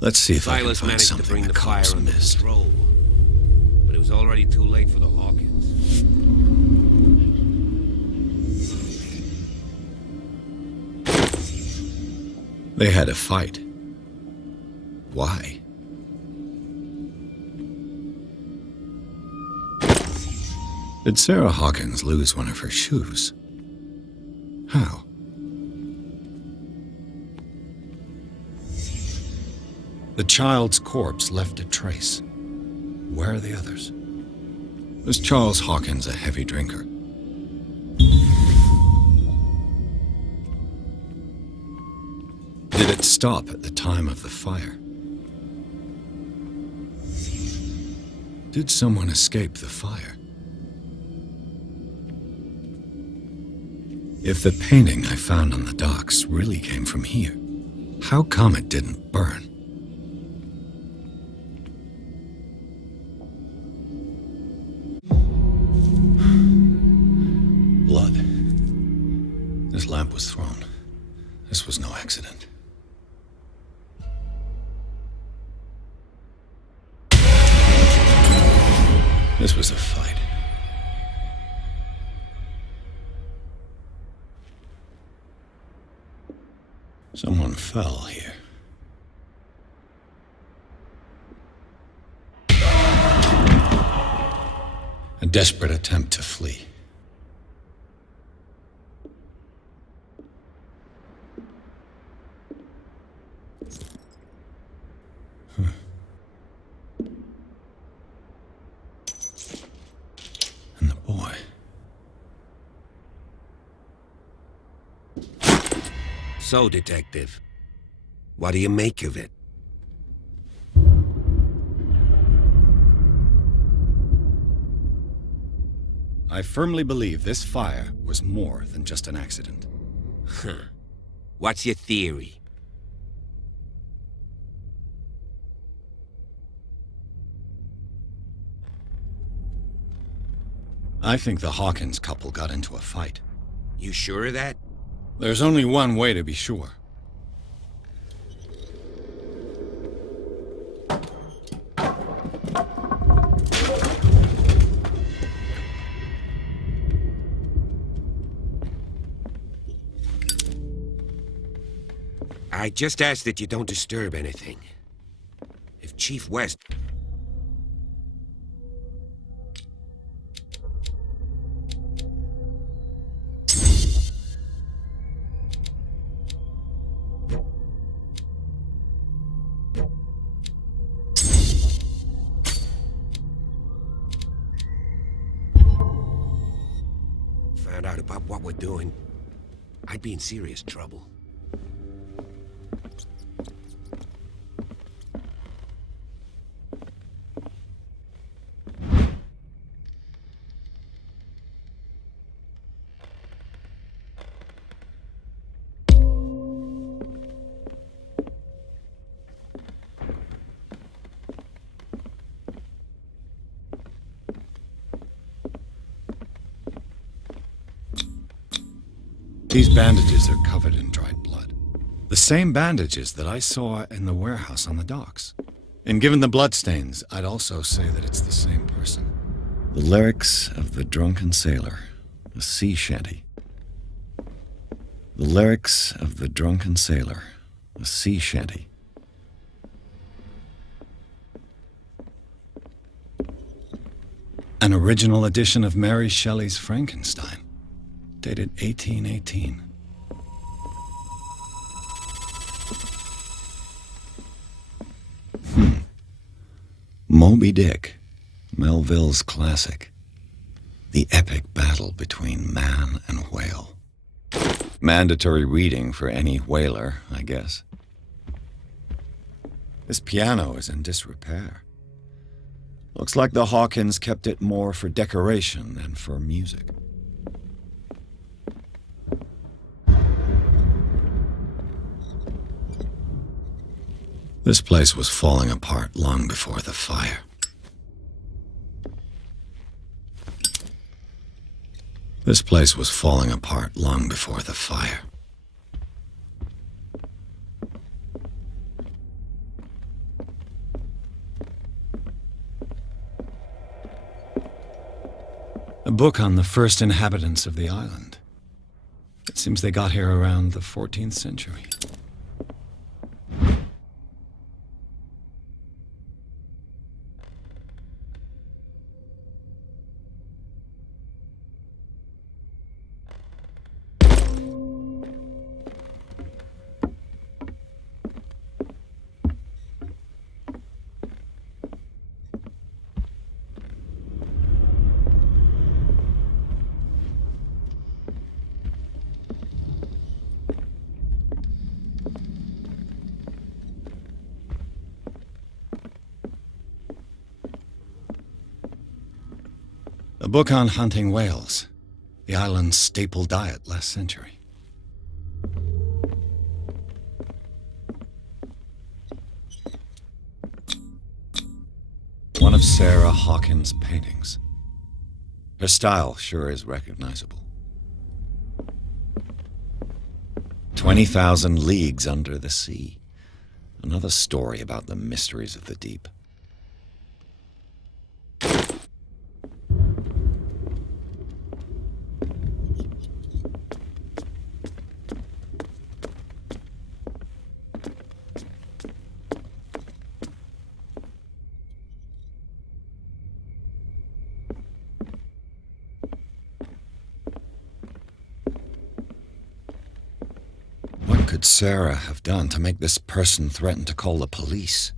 Let's see if I can Silas find managed to something bring the the fire cops under missed. control, but it was already too late for the Hawkins. They had a fight. Why? Did Sarah Hawkins lose one of her shoes? How? The child's corpse left a trace. Where are the others? Was Charles Hawkins a heavy drinker? Did it stop at the time of the fire? Did someone escape the fire? If the painting I found on the docks really came from here, how come it didn't burn? Blood. This lamp was thrown. This was no accident. This was a fight. Someone fell here. A desperate attempt to flee. And the boy. So, Detective, what do you make of it? I firmly believe this fire was more than just an accident. Huh. What's your theory? I think the Hawkins couple got into a fight. You sure of that? There's only one way to be sure. I just ask that you don't disturb anything. If Chief West... found out about what we're doing, I'd be in serious trouble. These bandages are covered in dried blood. The same bandages that I saw in the warehouse on the docks. And given the bloodstains, I'd also say that it's the same person. The lyrics of the drunken sailor, a sea shanty. The lyrics of the drunken sailor, a sea shanty. An original edition of Mary Shelley's Frankenstein. Dated 1818. Moby Dick, Melville's classic. The epic battle between man and whale. Mandatory reading for any whaler, I guess. This piano is in disrepair. Looks like the Hawkins kept it more for decoration than for music. This place was falling apart long before the fire. This place was falling apart long before the fire. A book on the first inhabitants of the island. It seems they got here around the 14th century. A book on hunting whales. the island's staple diet last century. One of Sarah Hawkins' paintings. Her style sure is recognizable. 20,000 Leagues Under the Sea. Another story about the mysteries of the deep. What could Sarah have done to make this person threaten to call the police?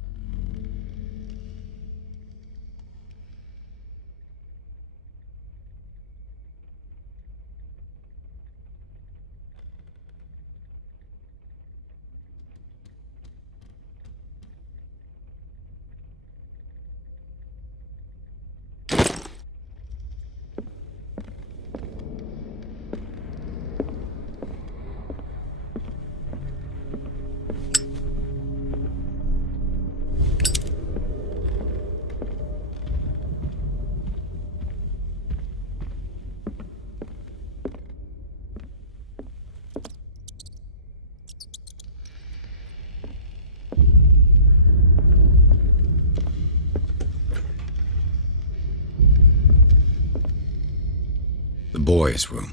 The boys' room.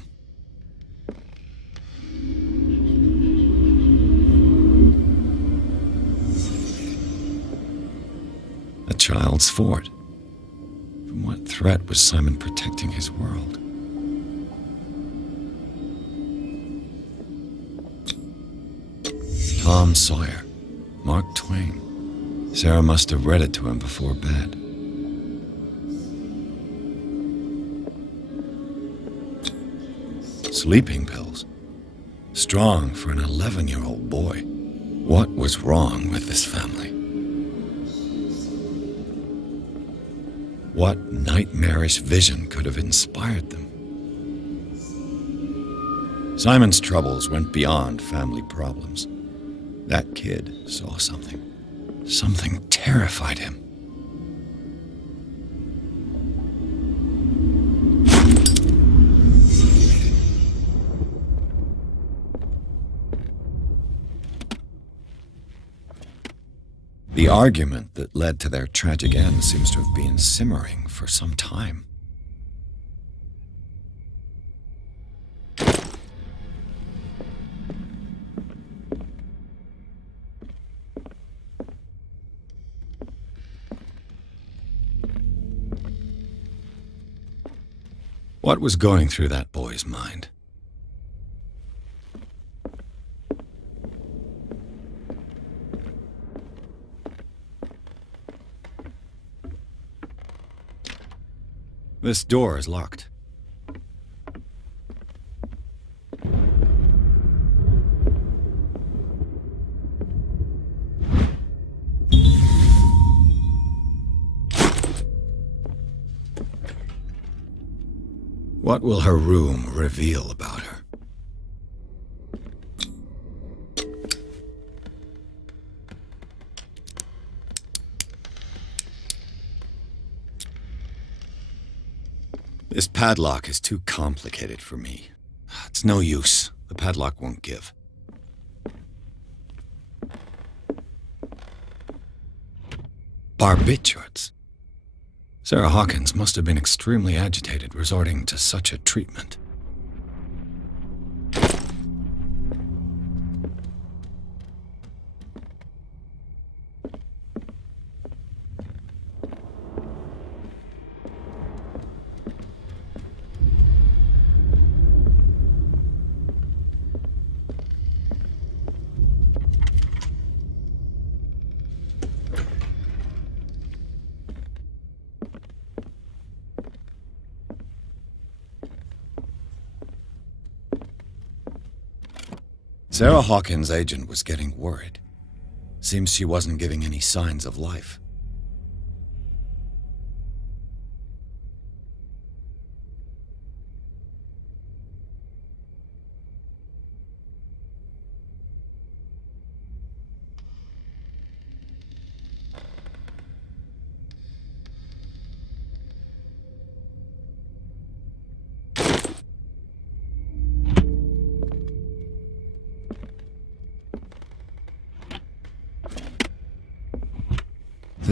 A child's fort. From what threat was Simon protecting his world? Tom Sawyer, Mark Twain. Sarah must have read it to him before bed. Sleeping pills. Strong for an 11-year-old boy. What was wrong with this family? What nightmarish vision could have inspired them? Simon's troubles went beyond family problems. That kid saw something. Something terrified him. The argument that led to their tragic end seems to have been simmering for some time. What was going through that boy's mind? This door is locked. What will her room reveal about her? This padlock is too complicated for me. It's no use. The padlock won't give. Barbiturates. Sarah Hawkins must have been extremely agitated resorting to such a treatment. Sarah Hawkins' agent was getting worried. Seems she wasn't giving any signs of life.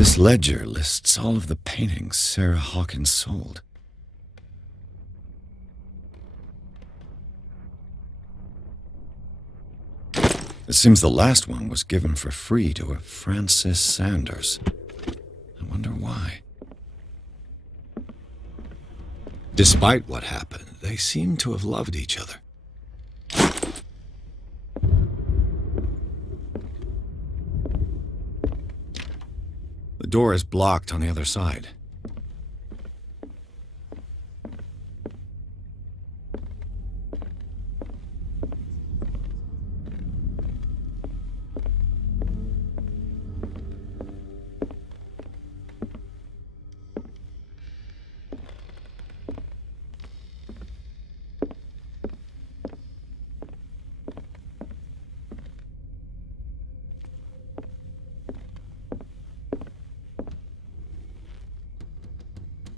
This ledger lists all of the paintings Sarah Hawkins sold. It seems the last one was given for free to a Francis Sanders. I wonder why. Despite what happened, they seem to have loved each other. The door is blocked on the other side.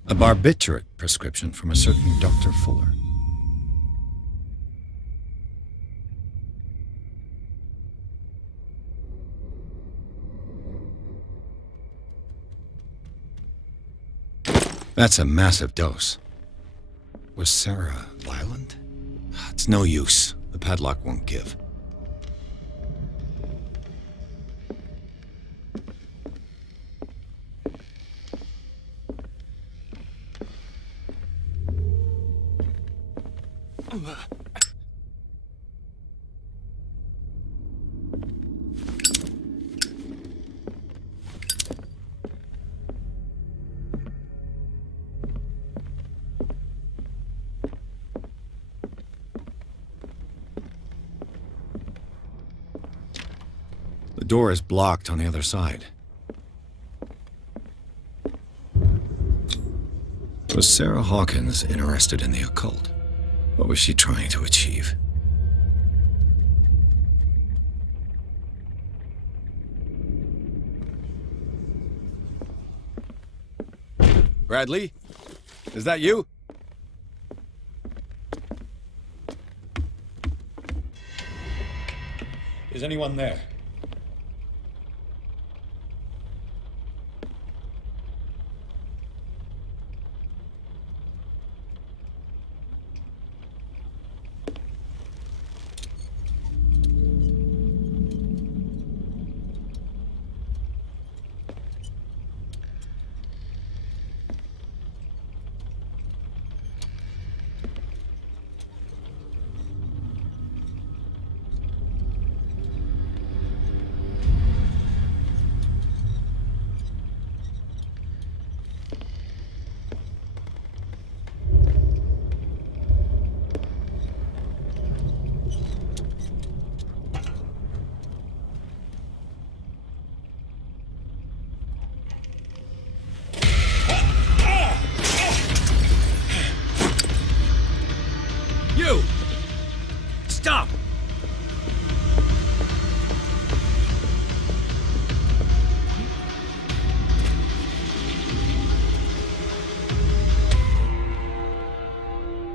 A barbiturate prescription from a certain Dr. Fuller. That's a massive dose. Was Sarah violent? It's no use. The padlock won't give. The door is blocked on the other side. Was Sarah Hawkins interested in the occult? What was she trying to achieve? Bradley? Is that you? Is anyone there? You! Stop!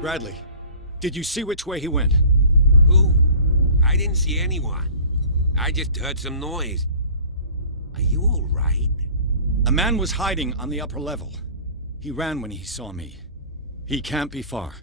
Bradley, did you see which way he went? Who? I didn't see anyone. I just heard some noise. Are you all right? A man was hiding on the upper level. He ran when he saw me. He can't be far.